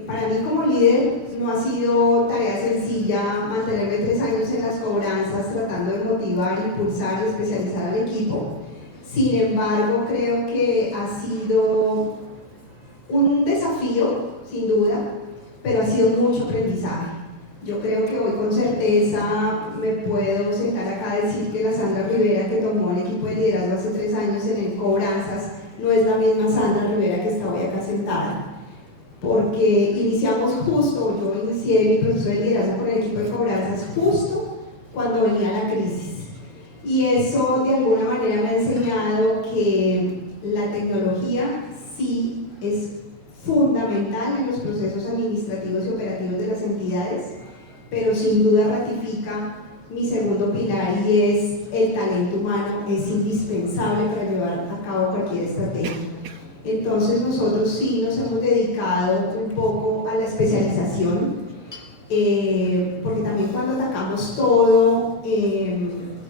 Para mí como líder no ha sido tarea sencilla mantenerme 3 años en las cobranzas tratando de motivar, impulsar y especializar al equipo. Sin embargo, creo que ha sido un desafío, sin duda, pero ha sido mucho aprendizaje. Yo creo que hoy con certeza me puedo sentar acá a decir que la Sandra Rivera que tomó el equipo de liderazgo hace 3 años en el Cobranzas no es la misma Sandra Rivera que está hoy acá sentada, porque iniciamos justo, yo inicié mi proceso de liderazgo con el equipo de Cobranzas justo cuando venía la crisis, y eso de alguna manera me ha enseñado que la tecnología sí es fundamental en los procesos administrativos y operativos de las entidades, pero sin duda ratifica mi segundo pilar, y es el talento humano. Es indispensable para llevar a cabo cualquier estrategia. Entonces nosotros sí nos hemos dedicado un poco a la especialización, porque también cuando atacamos todo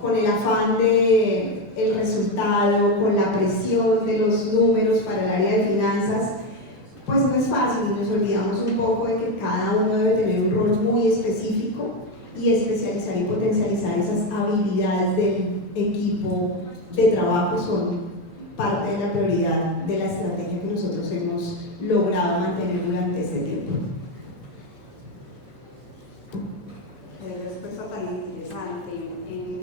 con el afán de el resultado, con la presión de los números para el área de finanzas, pues no es fácil, y nos olvidamos un poco de que cada uno debe tener un rol muy específico y especializar y potencializar esas habilidades del equipo de trabajo. Son parte de la prioridad de la estrategia que nosotros hemos logrado mantener durante este tiempo. Qué respuesta tan interesante. En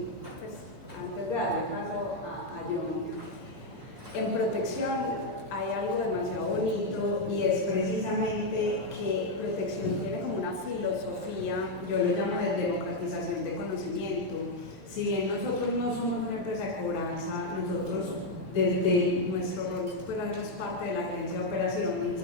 yo lo llamo de democratización de conocimiento. Si bien nosotros no somos una empresa de cobranza, nosotros desde nuestro rol pues hacemos parte de la gerencia de operaciones,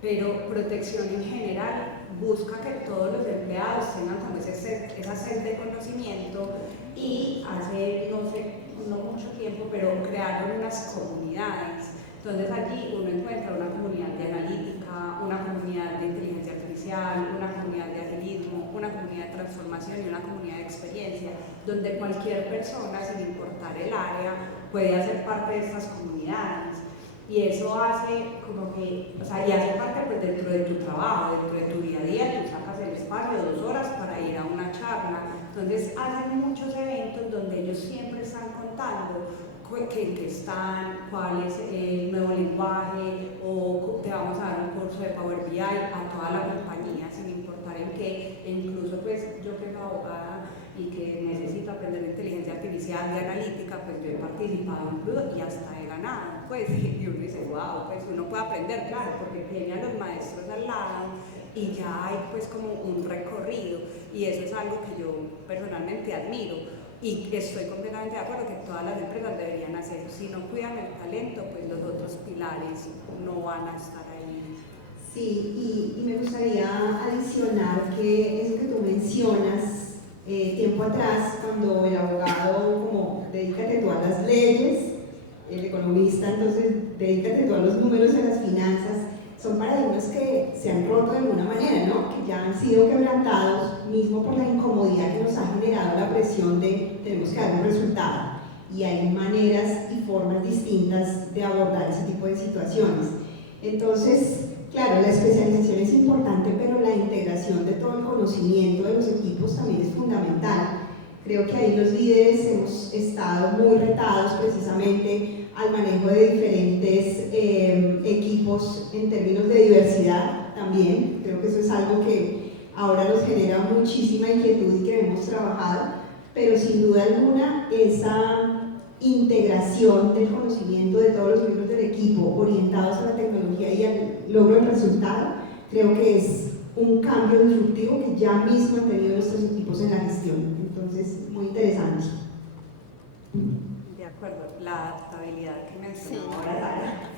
pero protección en general busca que todos los empleados tengan como esa sed de conocimiento, y hace, no sé, no mucho tiempo, pero crearon unas comunidades. Entonces allí uno encuentra una comunidad de analítica, una comunidad de inteligencia artificial, una comunidad de agilismo, una comunidad de transformación y una comunidad de experiencia, donde cualquier persona, sin importar el área, puede hacer parte de estas comunidades. Y eso hace como que, o sea, y hace parte pues dentro de tu trabajo, dentro de tu día a día, tú sacas el espacio de 2 horas para ir a una charla. Entonces hacen muchos eventos donde ellos siempre están contando que están, cuál es el nuevo lenguaje, o te vamos a dar un curso de Power BI a toda la compañía, sin importar en qué. E incluso pues yo que soy abogada y que necesito aprender de inteligencia artificial, de analítica, pues yo he participado incluso y hasta he ganado, pues, y uno dice, wow, pues uno puede aprender, claro, porque tiene a los maestros al lado y ya hay pues como un recorrido, y eso es algo que yo personalmente admiro. Y estoy completamente de acuerdo que todas las empresas deberían hacer. Si no cuidan el talento, pues los otros pilares no van a estar ahí. Sí, y me gustaría adicionar que eso que tú mencionas, tiempo atrás, cuando el abogado, como dedícate tú a las leyes, el economista, entonces dedícate tú a los números, a las finanzas, son paradigmas que se han roto de alguna manera, ¿no? Que ya han sido quebrantados, mismo por la incomodidad que nos ha generado la presión de tenemos que dar un resultado. Y hay maneras y formas distintas de abordar ese tipo de situaciones. Entonces, claro, la especialización es importante, pero la integración de todo el conocimiento de los equipos también es fundamental. Creo que ahí los líderes hemos estado muy retados precisamente al manejo de diferentes equipos en términos de diversidad también. Creo que eso es algo que ahora nos genera muchísima inquietud y que hemos trabajado, pero sin duda alguna esa integración del conocimiento de todos los miembros del equipo orientados a la tecnología y al logro del resultado, creo que es un cambio disruptivo que ya mismo han tenido nuestros equipos en la gestión. Entonces, muy interesante. De acuerdo, la adaptabilidad que mencionó ahora Sara.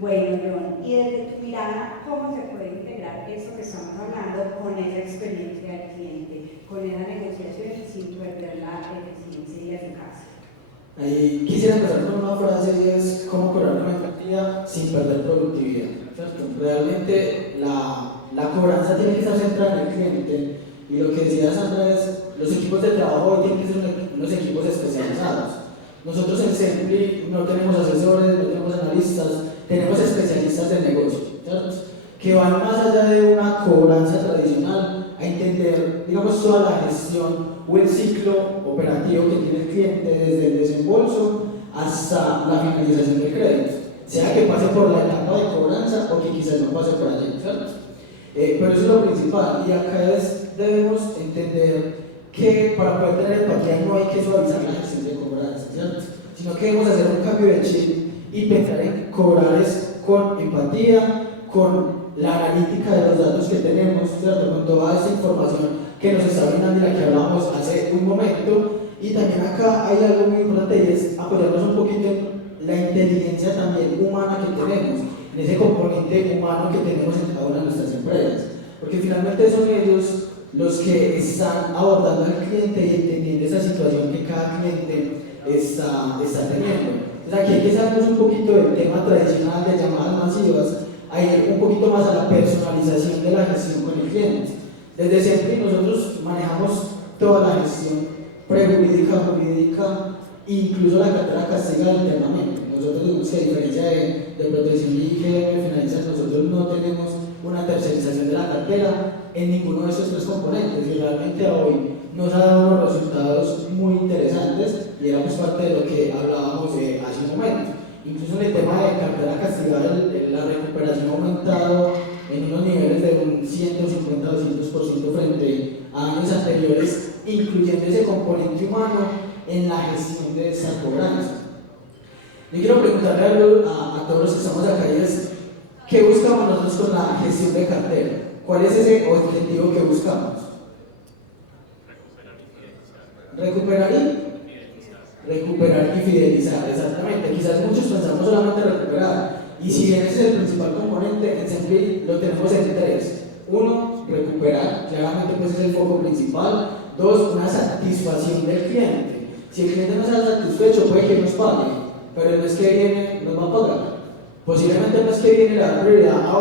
Bueno, John, y desde tu mirada, ¿cómo se puede integrar eso que estamos hablando con esa experiencia del cliente, con esa negociación sin perder la eficiencia y la eficacia? Quisiera empezar con una frase, y es cómo cobrar con empatía sin perder productividad, ¿cierto? Realmente la cobranza tiene que estar centrada en el cliente, y lo que decía Sandra es, los equipos de trabajo hoy tienen que ser unos equipos especializados. Nosotros en Sempli no tenemos asesores, no tenemos analistas, tenemos especialistas de negocio, ¿cierto? Que van más allá de una cobranza tradicional a entender, digamos, toda la gestión o el ciclo operativo que tiene el cliente desde el desembolso hasta la finalización del crédito, sea que pase por la etapa de cobranza o que quizás no pase por allí, ¿cierto? Pero eso es lo principal, y acá debemos entender que para poder tener empatía no hay que suavizar la gestión de cobranza, ¿cierto? Sino que debemos hacer un cambio de chip y pensar en cobrar con empatía, con la analítica de los datos que tenemos, ¿cierto? Con toda esta información que nos está brindando y la que hablábamos hace un momento. Y también acá hay algo muy importante, y es apoyarnos un poquito en la inteligencia también humana que tenemos, en ese componente humano que tenemos en cada una de nuestras empresas, porque finalmente son ellos los que están abordando al cliente y entendiendo esa situación que cada cliente está teniendo. Entonces aquí hay que salirnos un poquito del tema tradicional de llamadas masivas, a ir un poquito más a la personalización de la gestión con el cliente. Desde siempre nosotros manejamos toda la gestión prejurídica, jurídica, incluso la cartera castiga internamente. Nosotros tenemos que, a diferencia de protección y finanzas, nosotros no tenemos una tercerización de la cartera en ninguno de esos 3 componentes, y realmente hoy nos ha dado unos resultados muy interesantes, y éramos parte de lo que hablábamos hace un momento. Incluso en el tema de cartera castigada, la recuperación ha aumentado en unos niveles de un 150-200% frente a años anteriores, incluyendo ese componente humano en la gestión de esa cobranza. Yo quiero preguntarle a todos los que estamos acá, y es, ¿qué buscamos nosotros con la gestión de cartera? ¿Cuál es ese objetivo que buscamos? recuperar y fidelizar, exactamente. Quizás muchos pensamos solamente recuperar, y si bien ese es el principal componente, en Sempli lo tenemos en tres. Uno, recuperar, claramente pues es el foco principal. Dos, una satisfacción del cliente. Si el cliente no está satisfecho, puede que nos pague, pero el mes que viene nos va a pagar. Posiblemente el mes que viene le da prioridad a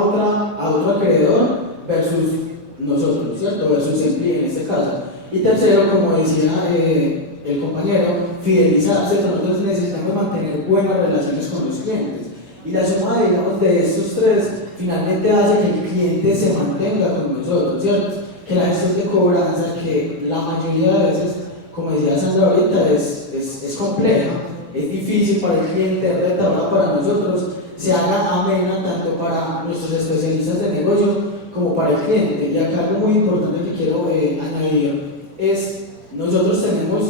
otro acreedor versus nosotros, ¿cierto? Versus Sempli en este caso. Y tercero, como decía el compañero, fidelizar, ¿cierto? Nosotros necesitamos mantener buenas relaciones con los clientes. Y la suma, digamos, de estos tres finalmente hace que el cliente se mantenga con nosotros, ¿cierto? Que la gestión de cobranza, que la mayoría de veces, como decía Sandra ahorita, es compleja, es difícil para el cliente, es retadora para nosotros, se haga amena tanto para nuestros especialistas de negocio como para el cliente. Y acá algo muy importante que quiero añadir es, nosotros tenemos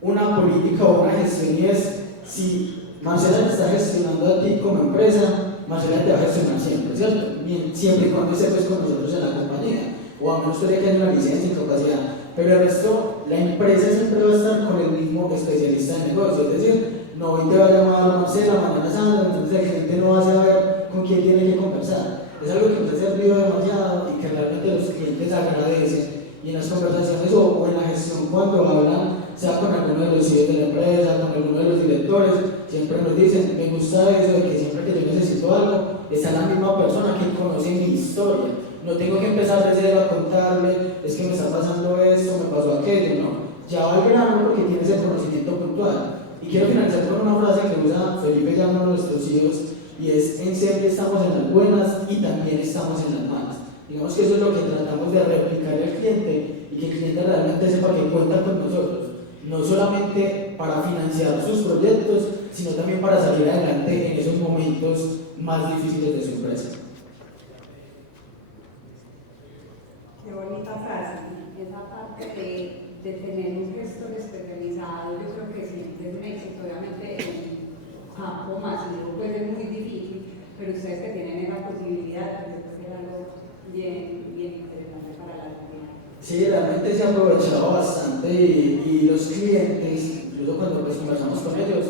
una política o una gestión, y es, si Marcela te está gestionando a ti como empresa, Marcela te va a gestionar siempre, ¿cierto? Bien, siempre y cuando estés con nosotros en la compañía, o a menos que haya una licencia y capacidad, pero el resto, la empresa siempre va a estar con el mismo especialista de negocio, es decir, no hoy te va a llamar Marcela, mañana Sandra, entonces el cliente no va a saber con quién tiene que conversar. Es algo que nos ha servido demasiado y que realmente los clientes agradecen, y en las conversaciones o en la gestión cuando hablan, sea con alguno de los CEOs de la empresa, con alguno de los directores, siempre nos dicen, me gusta eso de que siempre que yo necesito algo, está la misma persona que conoce mi historia. No tengo que empezar de cero a contarle, es que me está pasando esto, me pasó aquello, no. Ya va al grano porque tiene ese conocimiento puntual. Y quiero finalizar con una frase que usa Felipe Llano, nuestros hijos, y es, en serio estamos en las buenas y también estamos en las malas. Digamos que eso es lo que tratamos de replicar al cliente, y que el cliente realmente sepa que cuenta con nosotros, no solamente para financiar sus proyectos, sino también para salir adelante en esos momentos más difíciles de su empresa. Qué bonita frase. Esa parte de tener un gestor especializado, yo creo que sí es un éxito. Obviamente en campo masivo pues es muy difícil, pero ustedes que tienen esa posibilidad, pues creo que es algo bien interesante para la comunidad. Sí, realmente se ha aprovechado bastante, y los clientes, incluso cuando pues conversamos con ellos,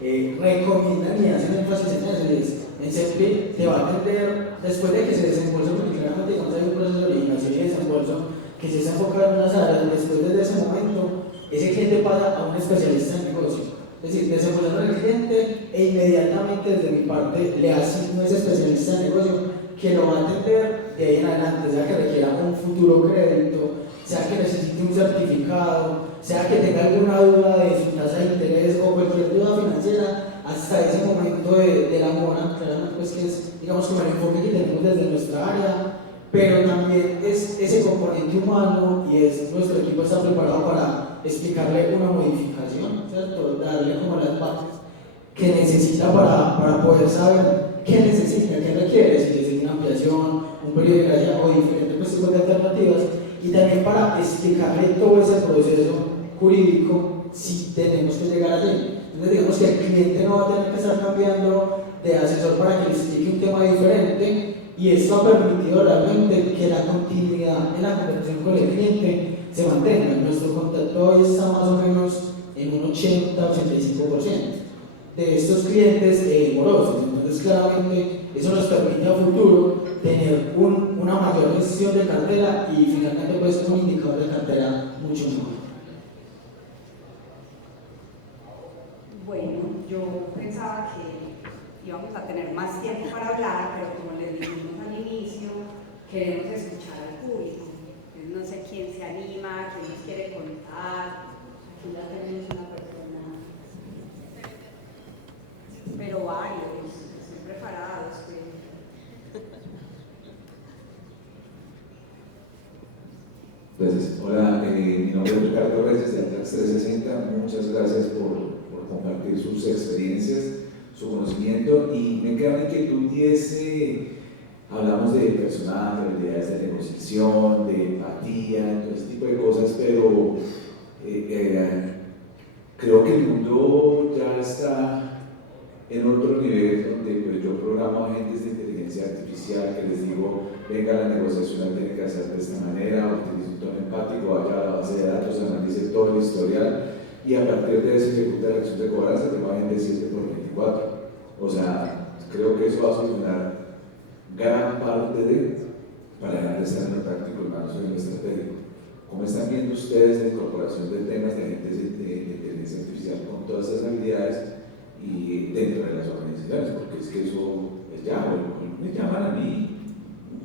recomiendan y hacen énfasis en eso, y es, en Sempli te va a atender después de que se desembolse, porque claramente digamos hay un proceso de originación y desembolso que se está enfocado en unas áreas. Después de ese momento, ese cliente pasa a un especialista en negocio, es decir, desembolsando al cliente e inmediatamente desde mi parte le asigno ese especialista en negocio que lo va a atender de ahí en adelante, sea que requiera un futuro crédito, sea que necesite un certificado, sea que tenga alguna duda de su tasa de interés o cualquier duda financiera, hasta ese momento de la mora. Claramente pues que es, digamos, como el enfoque que tenemos desde nuestra área, pero también es ese componente humano, y es, nuestro equipo está preparado para explicarle una modificación, ¿cierto? Darle como las bases que necesita para poder saber qué necesita, qué requiere, si necesita una ampliación, un periodo de gracia o diferentes pues, tipos de alternativas, y también para explicarle todo ese proceso jurídico si tenemos que llegar allí. Entonces digamos que el cliente no va a tener que estar cambiando de asesor para que le explique un tema diferente, y esto ha permitido realmente que la continuidad en la conversación con el cliente se mantenga. Nuestro contacto hoy está más o menos en un 80-85% de estos clientes morosos. Entonces claramente eso nos permite a futuro tener una mayor gestión de cartera, y finalmente puede ser un indicador de cartera mucho mejor. Bueno, yo pensaba que íbamos a tener más tiempo para hablar, pero como les dijimos al inicio, queremos escuchar al público. Entonces, no sé quién se anima, quién nos quiere contar. Aquí ya tenemos una persona, pero varios, estén preparados. Pues. Gracias. Hola, mi nombre es Ricardo Reyes de Atax 360. Muchas gracias por compartir sus experiencias, su conocimiento, y me queda una inquietud, y es, hablamos de personal, de habilidades de negociación, de empatía, todo ese tipo de cosas, pero creo que el mundo ya está en otro nivel, donde pues, yo programo agentes de inteligencia inteligencia artificial, que les digo, venga, la negociación la tiene que hacer de esta manera, utilice un tono empático, vaya a la base de datos, analice todo el historial y a partir de eso ejecuta la acción de cobranza que va de 7 por 24. O sea, creo que eso va a solucionar gran parte para dejar de ser en lo práctico y más en lo estratégico. ¿Cómo están viendo ustedes la incorporación de temas de agentes de inteligencia artificial con todas esas habilidades y dentro de las organizaciones? Porque es que eso es ya, me llaman a mí,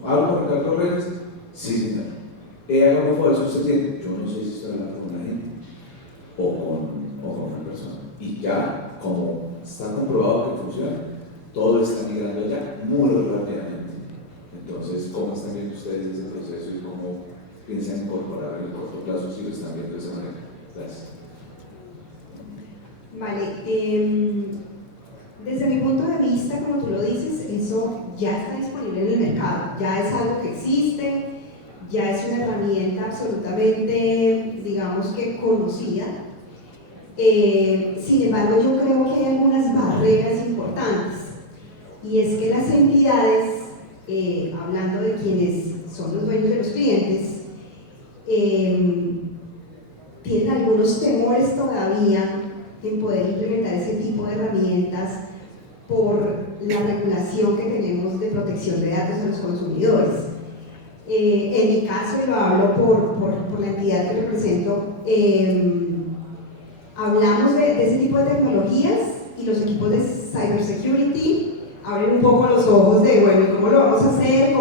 hablo con Ricardo Reyes, sí, no. Hágame un favor, usted tiene, yo no sé si estoy hablando con una gente o con una persona. Y ya, como está comprobado que funciona, todo está migrando ya muy rápidamente. Entonces, ¿cómo están viendo ustedes ese proceso y cómo piensan incorporar en el corto plazo si lo están viendo de esa manera? Gracias. Vale, desde mi punto de vista, como tú lo dices, eso ya está disponible en el mercado, ya es algo que existe, ya es una herramienta absolutamente, digamos que conocida. Sin embargo, yo creo que hay algunas barreras importantes, y es que las entidades, hablando de quienes son los dueños de los clientes, tienen algunos temores todavía en poder implementar ese tipo de herramientas por la regulación que tenemos de protección de datos a los consumidores. En mi caso, y lo hablo por la entidad que represento, hablamos de ese tipo de tecnologías y los equipos de cybersecurity abren un poco los ojos de, bueno, ¿cómo lo vamos a hacer?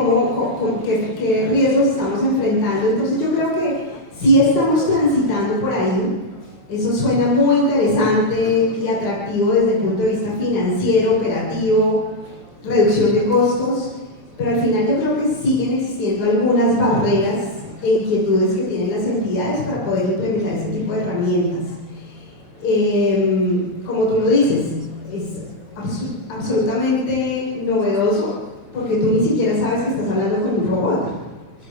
¿Qué riesgos estamos enfrentando? Entonces yo creo que sí estamos transitando por ahí. Eso suena muy interesante y atractivo desde el punto de vista financiero, operativo, reducción de costos, pero al final yo creo que siguen existiendo algunas barreras e inquietudes que tienen las entidades para poder implementar ese tipo de herramientas. Como tú lo dices, es absolutamente novedoso porque tú ni siquiera sabes que estás hablando con un robot,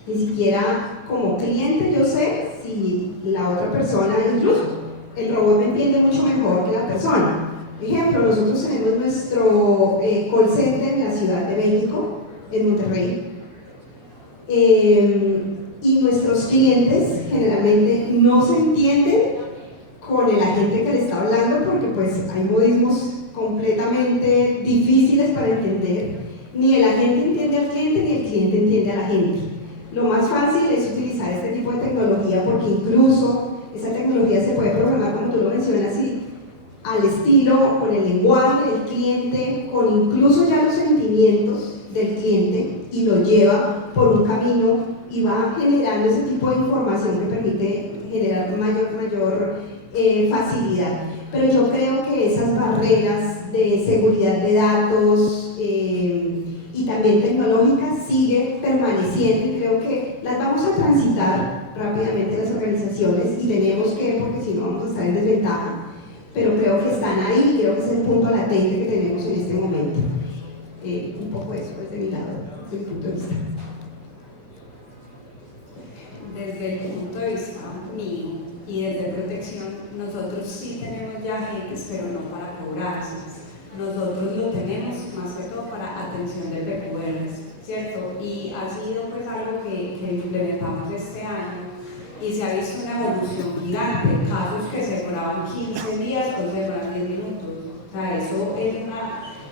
ni siquiera como cliente yo sé si la otra persona, incluso el robot me entiende mucho mejor que la persona. Ejemplo, nosotros tenemos nuestro call center en la Ciudad de México, en Monterrey, y nuestros clientes generalmente no se entienden con el agente que le está hablando porque pues hay modismos completamente difíciles para entender. Ni el agente entiende al cliente ni el cliente entiende al agente. Lo más fácil es utilizar este tipo de tecnología porque incluso esa tecnología se puede programar, como tú lo mencionas, al estilo, con el lenguaje del cliente, con incluso ya los sentimientos del cliente, y lo lleva por un camino y va generando ese tipo de información que permite generar mayor facilidad. Pero yo creo que esas barreras de seguridad de datos y también tecnológicas siguen permaneciendo y creo que las vamos a transitar rápidamente las organizaciones y tenemos que, porque si no vamos a estar en desventaja, pero creo que están ahí y creo que es el punto latente que tenemos en este momento. Un poco eso desde mi lado, desde mi punto de vista. Desde el punto de vista mío y desde protección, nosotros sí tenemos ya agentes, pero no para cobrarse. Nosotros lo tenemos más que todo para atención de PQRs, ¿cierto? Y ha sido pues algo que implementamos este año y se ha visto una evolución gigante, casos que se demoraban 15 días o se demoraban 10 minutos. O sea, eso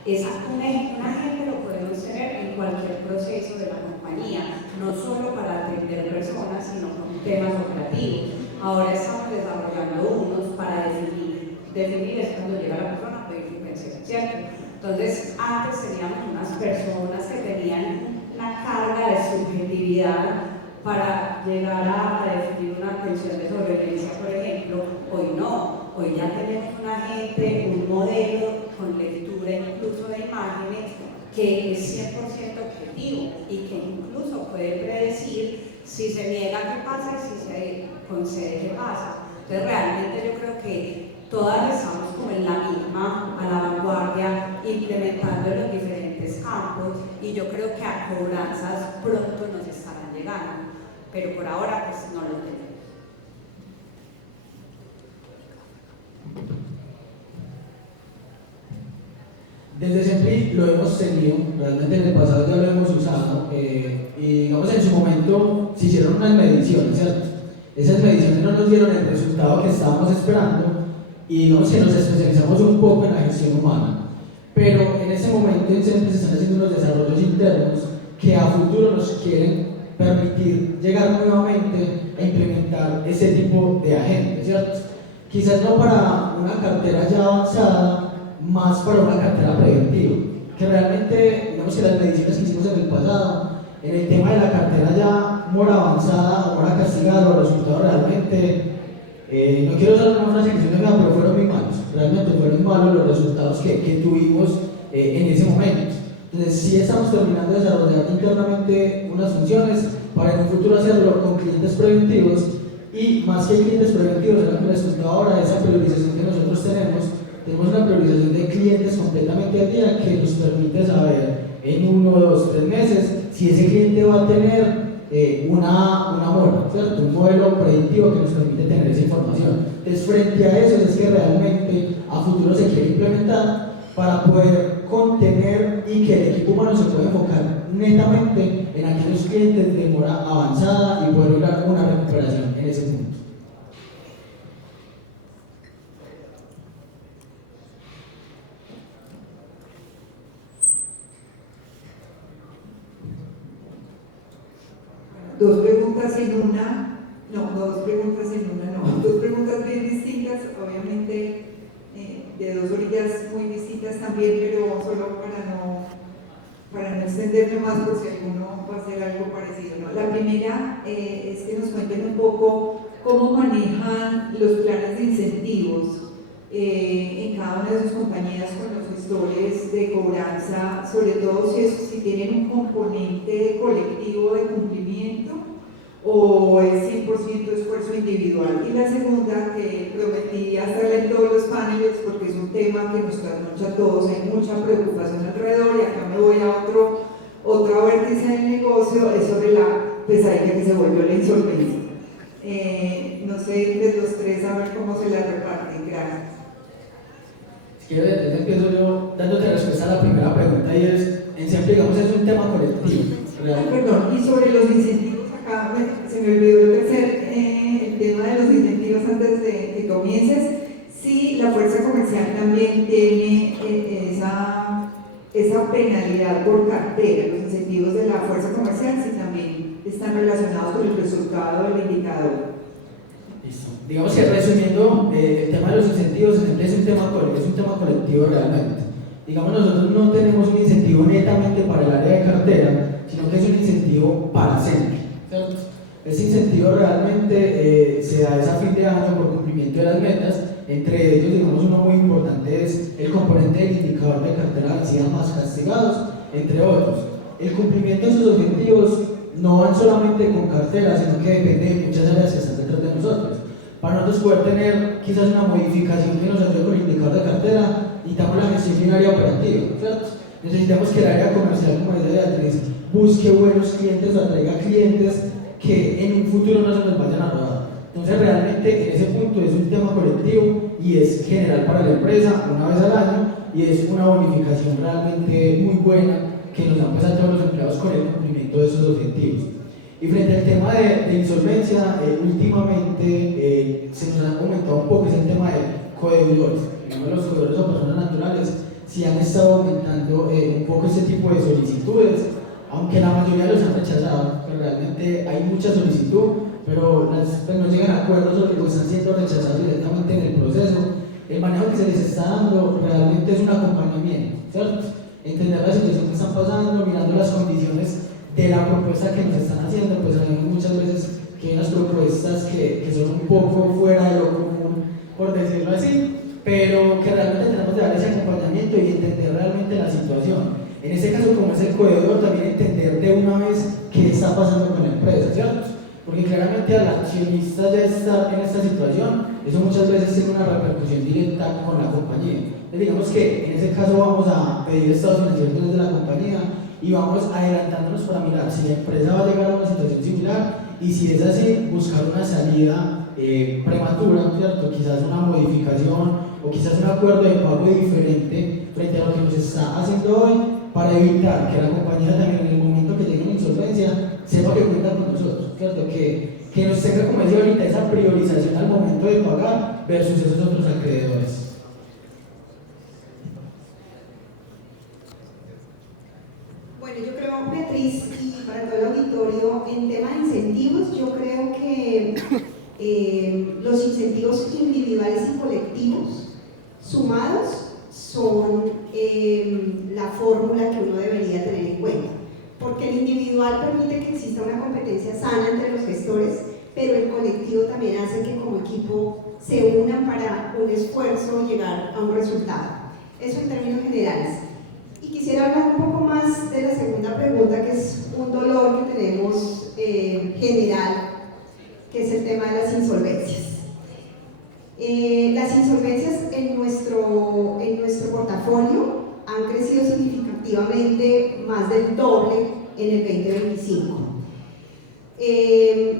es un agente lo podemos tener en cualquier proceso de la compañía, no solo para atender personas, sino con temas operativos. Ahora estamos desarrollando unos para definir es cuando llega la persona, pedir subvención, ¿cierto? Entonces, antes teníamos unas personas que tenían una carga de subjetividad para llegar a definir una atención de sobrevivencia, por ejemplo. Hoy no, hoy ya tenemos un agente, un modelo con lectura incluso de imágenes que es 100% objetivo y que incluso puede predecir si se niega qué pasa y si se concede qué pasa. Entonces realmente yo creo que todas estamos como en la misma, a la vanguardia, implementando en los diferentes campos y yo creo que a cobranzas pronto nos estarán llegando, pero por ahora pues no lo tenemos. Desde Sempli lo hemos tenido, realmente en el pasado ya lo hemos usado, y digamos en su momento se hicieron unas mediciones, ¿cierto? Esas mediciones no nos dieron el resultado que estábamos esperando y digamos que nos especializamos un poco en la gestión humana. Pero en ese momento en Sempli se están haciendo unos desarrollos internos que a futuro nos quieren permitir llegar nuevamente a implementar ese tipo de agentes, ¿cierto? Quizás no para una cartera ya avanzada, más para una cartera preventiva, que realmente, digamos que las mediciones que hicimos en el pasado, en el tema de la cartera ya mora avanzada o mora castigada, los resultados realmente, no quiero usar una frase que se me da, pero fueron muy malos, realmente fueron malos los resultados que tuvimos en ese momento. Entonces, sí estamos terminando de desarrollar internamente unas funciones para en un futuro hacerlo con clientes preventivos y más que clientes preventivos, es lo que les contaba ahora, esa priorización que nosotros tenemos una priorización de clientes completamente al día que nos permite saber en 1, 2, 3 meses si ese cliente va a tener una mora, ¿cierto? Un modelo predictivo que nos permite tener esa información. Entonces, frente a eso es que realmente a futuro se quiere implementar para poder contener y que el equipo humano se pueda enfocar netamente en aquellos clientes de mora avanzada y poder lograr una recuperación en ese punto. Dos preguntas en una, dos preguntas bien distintas, obviamente de dos orillas muy distintas también, pero solo para no extenderme más por si alguno va a hacer algo parecido, ¿no? La primera es que nos cuenten un poco cómo manejan los planes de incentivos en cada una de sus compañías con los gestores de cobranza, sobre todo si tienen un componente colectivo de cumplimiento o es 100% esfuerzo individual. Y la segunda, que prometí hacerla en todos los paneles porque es un tema que nos trasnocha a todos, hay mucha preocupación alrededor y acá me voy a otro vértice del negocio, es sobre la pesadilla que se volvió la insolvencia. No sé, de los tres, a ver cómo se la reparten. Gracias. Si quieres, empiezo yo dándote respuesta a la primera pregunta y es, en Sempli, digamos, es un tema colectivo. Perdón, y sobre los incentivos, acá se me olvidó el tema de los incentivos antes de que comiences. Si la fuerza comercial también tiene esa penalidad por cartera, los incentivos de la fuerza comercial, si también están relacionados con el resultado del indicador. Listo. Digamos que resumiendo, el tema de los incentivos es un tema colectivo realmente. Digamos, nosotros no tenemos un incentivo netamente para el área de cartera, sino que es un incentivo para Sempli, ¿cierto? Ese incentivo realmente se da a fin de año por cumplimiento de las metas. Entre ellos, digamos, uno muy importante es el componente del indicador de cartera vencida más castigados, entre otros. El cumplimiento de esos objetivos no van solamente con cartera, sino que depende de muchas áreas que están detrás de nosotros. Para nosotros poder tener quizás una modificación que nos ayude con el indicador de cartera, necesitamos la gestión de un área operativa, ¿cierto? Necesitamos que el área comercial, como dice Beatriz, busque buenos clientes o atraiga clientes que en un futuro no se nos vayan a robar. Entonces, realmente en ese punto es un tema colectivo y es general para la empresa una vez al año y es una bonificación realmente muy buena que nos dan pues a todos los empleados con el cumplimiento de esos objetivos. Y frente al tema de insolvencia, últimamente se nos ha comentado un poco, es el tema de codeudores. Digamos, los codeudores o personas naturales sí han estado aumentando un poco este tipo de solicitudes, aunque la mayoría los han rechazado, pero realmente hay mucha solicitud, pero pues no llegan a acuerdos o que están siendo rechazados directamente en el proceso. El manejo que se les está dando realmente es un acompañamiento, ¿cierto? Entender la situación que están pasando, mirando las condiciones de la propuesta que nos están haciendo, pues hay muchas veces que hay unas propuestas que son un poco fuera de lo común, por decirlo así, pero que realmente tenemos que dar ese acompañamiento y entender realmente la situación. En ese caso, como es el codeudor, también entender de una vez qué está pasando con la empresa, ¿cierto? Porque claramente al accionista ya estar en esta situación, eso muchas veces tiene una repercusión directa con la compañía. Entonces, digamos que en ese caso vamos a pedir estados financieros desde la compañía y vamos adelantándonos para mirar si la empresa va a llegar a una situación similar y si es así, buscar una salida prematura, ¿cierto? Quizás una modificación o quizás un acuerdo de pago diferente frente a lo que nos está haciendo hoy, para evitar que la compañía también en el momento que llegue una insolvencia sepa que cuenta con nosotros, ¿cierto? Que nos tenga, como decía ahorita, esa priorización al momento de pagar versus esos otros acreedores. Bueno, yo creo, Beatriz, y para todo el auditorio, en tema de incentivos, yo creo que los incentivos individuales y colectivos sumados son la fórmula que uno debería tener en cuenta, porque el individual permite que exista una competencia sana entre los gestores, pero el colectivo también hace que como equipo se unan para un esfuerzo y llegar a un resultado. Eso en términos generales. Y quisiera hablar un poco más de la segunda pregunta, que es un dolor que tenemos general, que es el tema de las insolvencias. Las insolvencias en nuestro portafolio han crecido significativamente, más del doble en el 2025.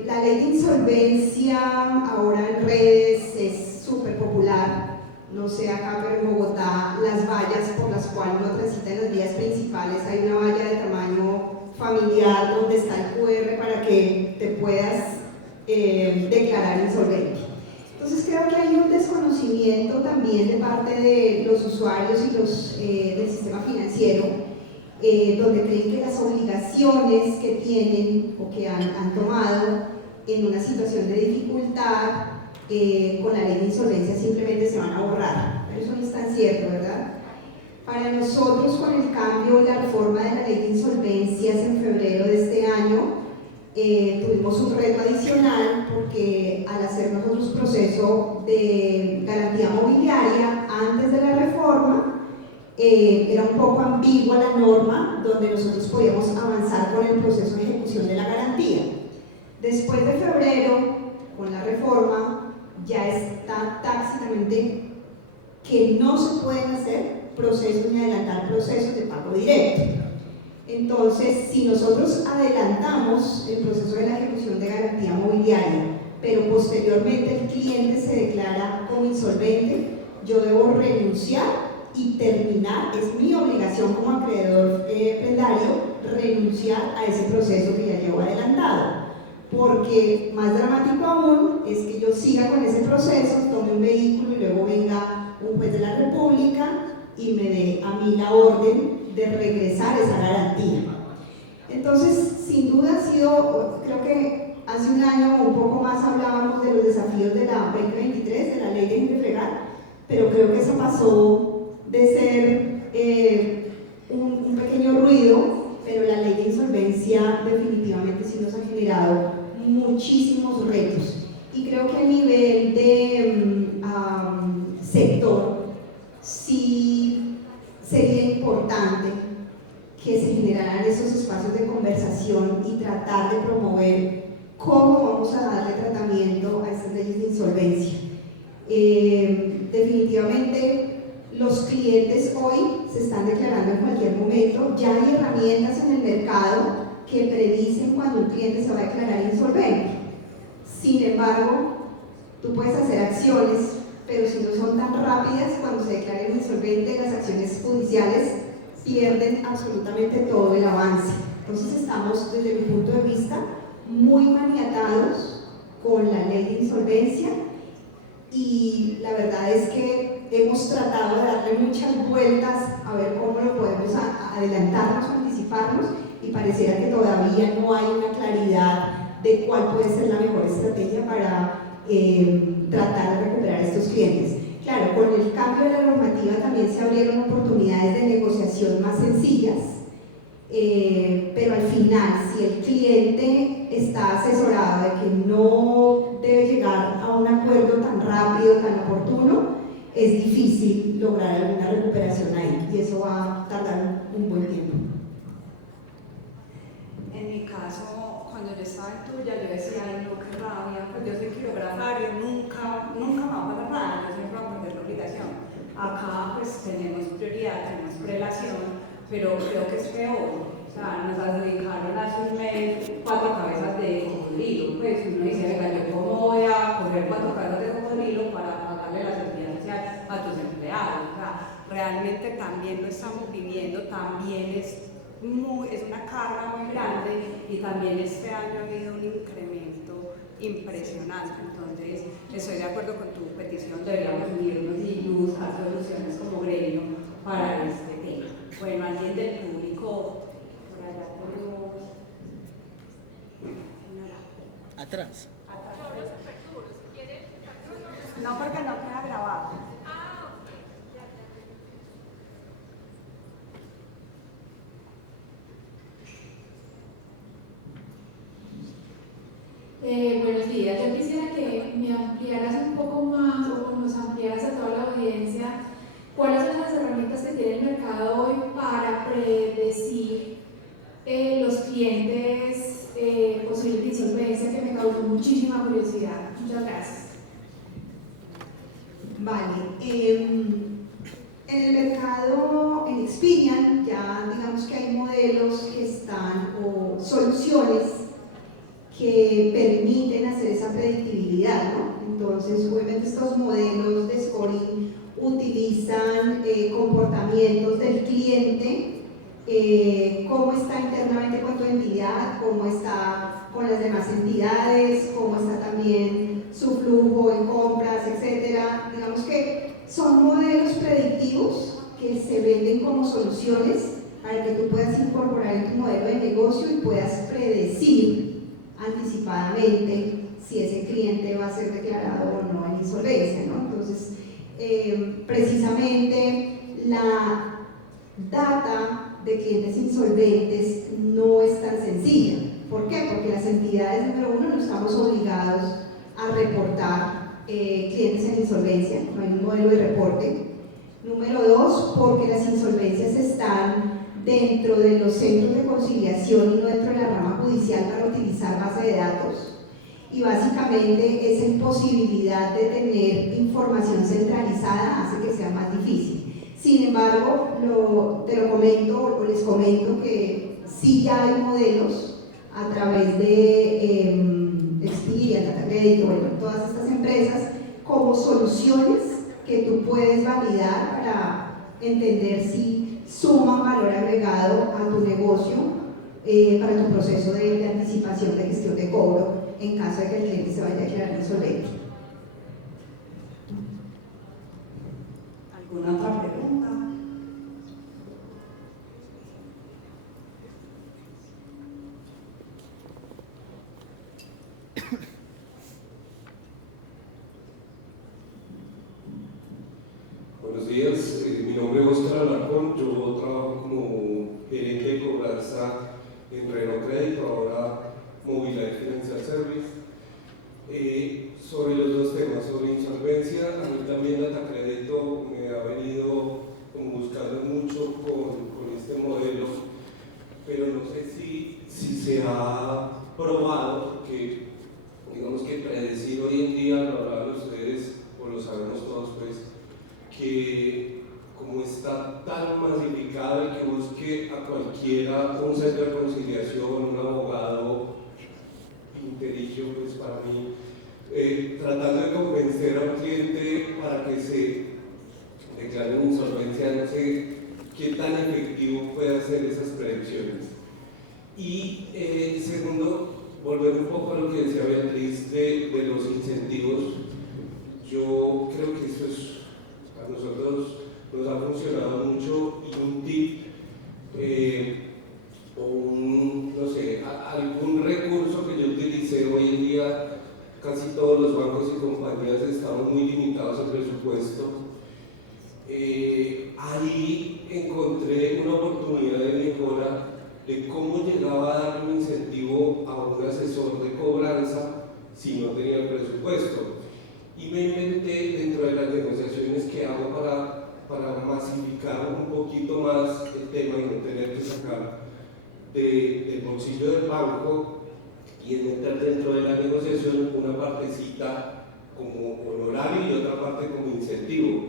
La ley de insolvencia ahora en redes es súper popular. No sé acá, pero en Bogotá las vallas por las cuales uno transita en las vías principales, hay una valla de tamaño familiar donde está el QR para que te puedas declarar insolvente. Entonces creo que hay un desconocimiento también de parte de los usuarios y del sistema financiero, donde creen que las obligaciones que tienen o que han tomado en una situación de dificultad con la ley de insolvencia simplemente se van a borrar, pero eso no es tan cierto, ¿verdad? Para nosotros, con el cambio y la reforma de la ley de insolvencias en febrero de este año, tuvimos un reto adicional, porque al hacer nosotros proceso de garantía mobiliaria antes de la reforma, era un poco ambigua la norma donde nosotros podíamos avanzar con el proceso de ejecución de la garantía. Después de febrero, con la reforma, ya está tácitamente que no se pueden hacer procesos ni adelantar procesos de pago directo. Entonces, si nosotros adelantamos el proceso de la ejecución de garantía mobiliaria, pero posteriormente el cliente se declara como insolvente, yo debo renunciar y terminar, es mi obligación como acreedor prendario, renunciar a ese proceso que ya llevo adelantado. Porque más dramático aún es que yo siga con ese proceso, tome un vehículo y luego venga un juez de la República y me dé a mí la orden de regresar esa garantía. Entonces, sin duda ha sido, creo que hace un año o un poco más hablábamos de los desafíos de la 2023, de la ley de Interfregar, pero creo que eso pasó de ser un pequeño ruido, pero la ley de insolvencia definitivamente sí nos ha generado muchísimos retos. Y creo que a nivel de sector, sí sería importante que se generaran esos espacios de conversación y tratar de promover cómo vamos a darle tratamiento a estas leyes de insolvencia. Definitivamente los clientes hoy se están declarando en cualquier momento, ya hay herramientas en el mercado que predicen cuando un cliente se va a declarar insolvente. Sin embargo, tú puedes hacer acciones, pero si no son tan rápidas, cuando se declaren insolvente, las acciones judiciales pierden absolutamente todo el avance. Entonces estamos, desde mi punto de vista, muy maniatados con la ley de insolvencia, y la verdad es que hemos tratado de darle muchas vueltas a ver cómo lo podemos adelantarnos, anticiparnos, y pareciera que todavía no hay una claridad de cuál puede ser la mejor estrategia para tratar de recuperar a estos clientes. Claro, con el cambio de la normativa también se abrieron oportunidades de negociación más sencillas, pero al final, si el cliente está asesorado de que no debe llegar a un acuerdo tan rápido, tan oportuno, es difícil lograr alguna recuperación ahí, y eso va a tardar un buen tiempo. En mi caso, cuando yo estaba en tuya, yo decía, ay no, qué rabia, pues yo soy quirografario, nunca me va a pasar nada, yo siempre voy a perder la obligación. Acá pues tenemos prioridad, tenemos prelación, pero creo que es peor. O sea, nos adjudicaron hace un mes 4 cabezas de cocodrilo. Pues uno dice, venga, yo cómo voy a coger 4 cabezas de cocodrilo para pagarle la seguridad social a tus también lo estamos viviendo, también es una carga muy grande y también este año ha habido un incremento impresionante. Entonces, estoy de acuerdo con tu petición, deberíamos unirnos y buscar soluciones como gremio para este tema. Bueno, alguien del público, por allá tenemos... Atrás. No, porque no queda grabado. Buenos días, yo quisiera que me ampliaras un poco más o nos ampliaras a toda la audiencia cuáles son las herramientas que tiene el mercado hoy para predecir los clientes posibles de insolvencia, que me causó muchísima curiosidad. Muchas gracias. Vale, en el mercado, en Experian, ya digamos que hay modelos que están, o soluciones que permiten hacer esa predictibilidad, ¿no? Entonces, obviamente estos modelos de scoring utilizan comportamientos del cliente, cómo está internamente con tu entidad, cómo está con las demás entidades, cómo está también su flujo en compras, etcétera. Digamos que son modelos predictivos que se venden como soluciones para que tú puedas incorporar en tu modelo de negocio y puedas predecir anticipadamente si ese cliente va a ser declarado o no en insolvencia, ¿no? Entonces, precisamente la data de clientes insolventes no es tan sencilla. ¿Por qué? Porque las entidades, número uno, no estamos obligados a reportar clientes en insolvencia, no hay un modelo de reporte. Número dos, porque las insolvencias están dentro de los centros de conciliación y no dentro de la rama judicial para utilizar base de datos, y básicamente esa imposibilidad de tener información centralizada hace que sea más difícil. Sin embargo, te lo comento o les comento que sí ya hay modelos a través de Experian, DataCrédito, bueno, todas estas empresas como soluciones que tú puedes validar para entender si suman valor agregado a tu negocio para tu proceso de anticipación de gestión de cobro en caso de que el cliente se vaya a declarar insolvente. ¿Alguna otra pregunta? Buenos días, mi nombre es Oscar Alarcón, yo trabajo como gerente de cobranza en Renault Crédito, ahora Movilidad Financial Service. Sobre los dos temas, sobre insolvencia, a mí también DataCrédito me ha venido como buscando mucho con este modelo, pero no sé si se ha probado, porque digamos que predecir hoy en día, lo hablaban ustedes, o lo sabemos todos pues, que como está tan masificado el que busque a cualquiera un centro de conciliación, un abogado interillo, pues para mí, tratando de convencer a un cliente para que se declare una insolvencia, no sé qué tan efectivo puede hacer esas predicciones. Y segundo, volver un poco a lo que decía Beatriz de los incentivos. Yo creo que eso es, a nosotros nos ha funcionado mucho, y un tip o no sé, algún recurso que yo utilicé hoy en día. Casi todos los bancos y compañías estamos muy limitados en presupuesto. Ahí encontré una oportunidad de mejora de cómo llegaba a dar un incentivo a un asesor de cobranza si no tenía el presupuesto. Y me inventé dentro de las negociaciones que hago para masificar un poquito más el tema y no tener que sacar del bolsillo del banco y meter dentro de la negociación una partecita como honorario y otra parte como incentivo.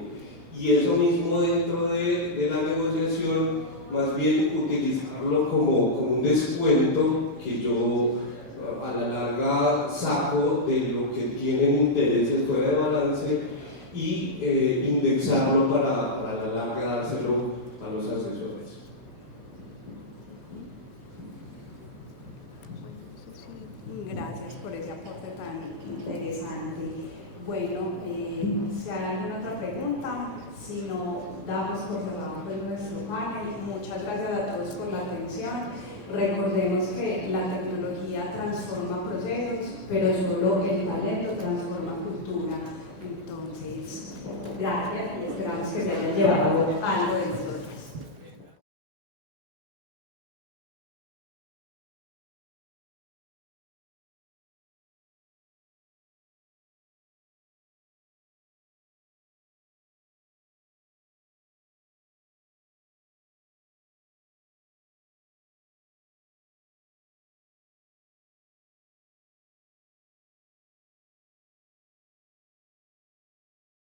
Y eso mismo dentro de la negociación, más bien utilizarlo como un descuento que yo a la larga saco de lo que tienen intereses fuera de balance y indexarlo para la larga dárselo a los asesores. Gracias por ese aporte tan interesante. Bueno, si hay alguna otra pregunta, si no, damos por cerrado pues nuestro panel. Muchas gracias a todos por la atención. Recordemos que la tecnología transforma procesos, pero solo el talento transforma cultura. Entonces, gracias y esperamos que se haya llevado algo de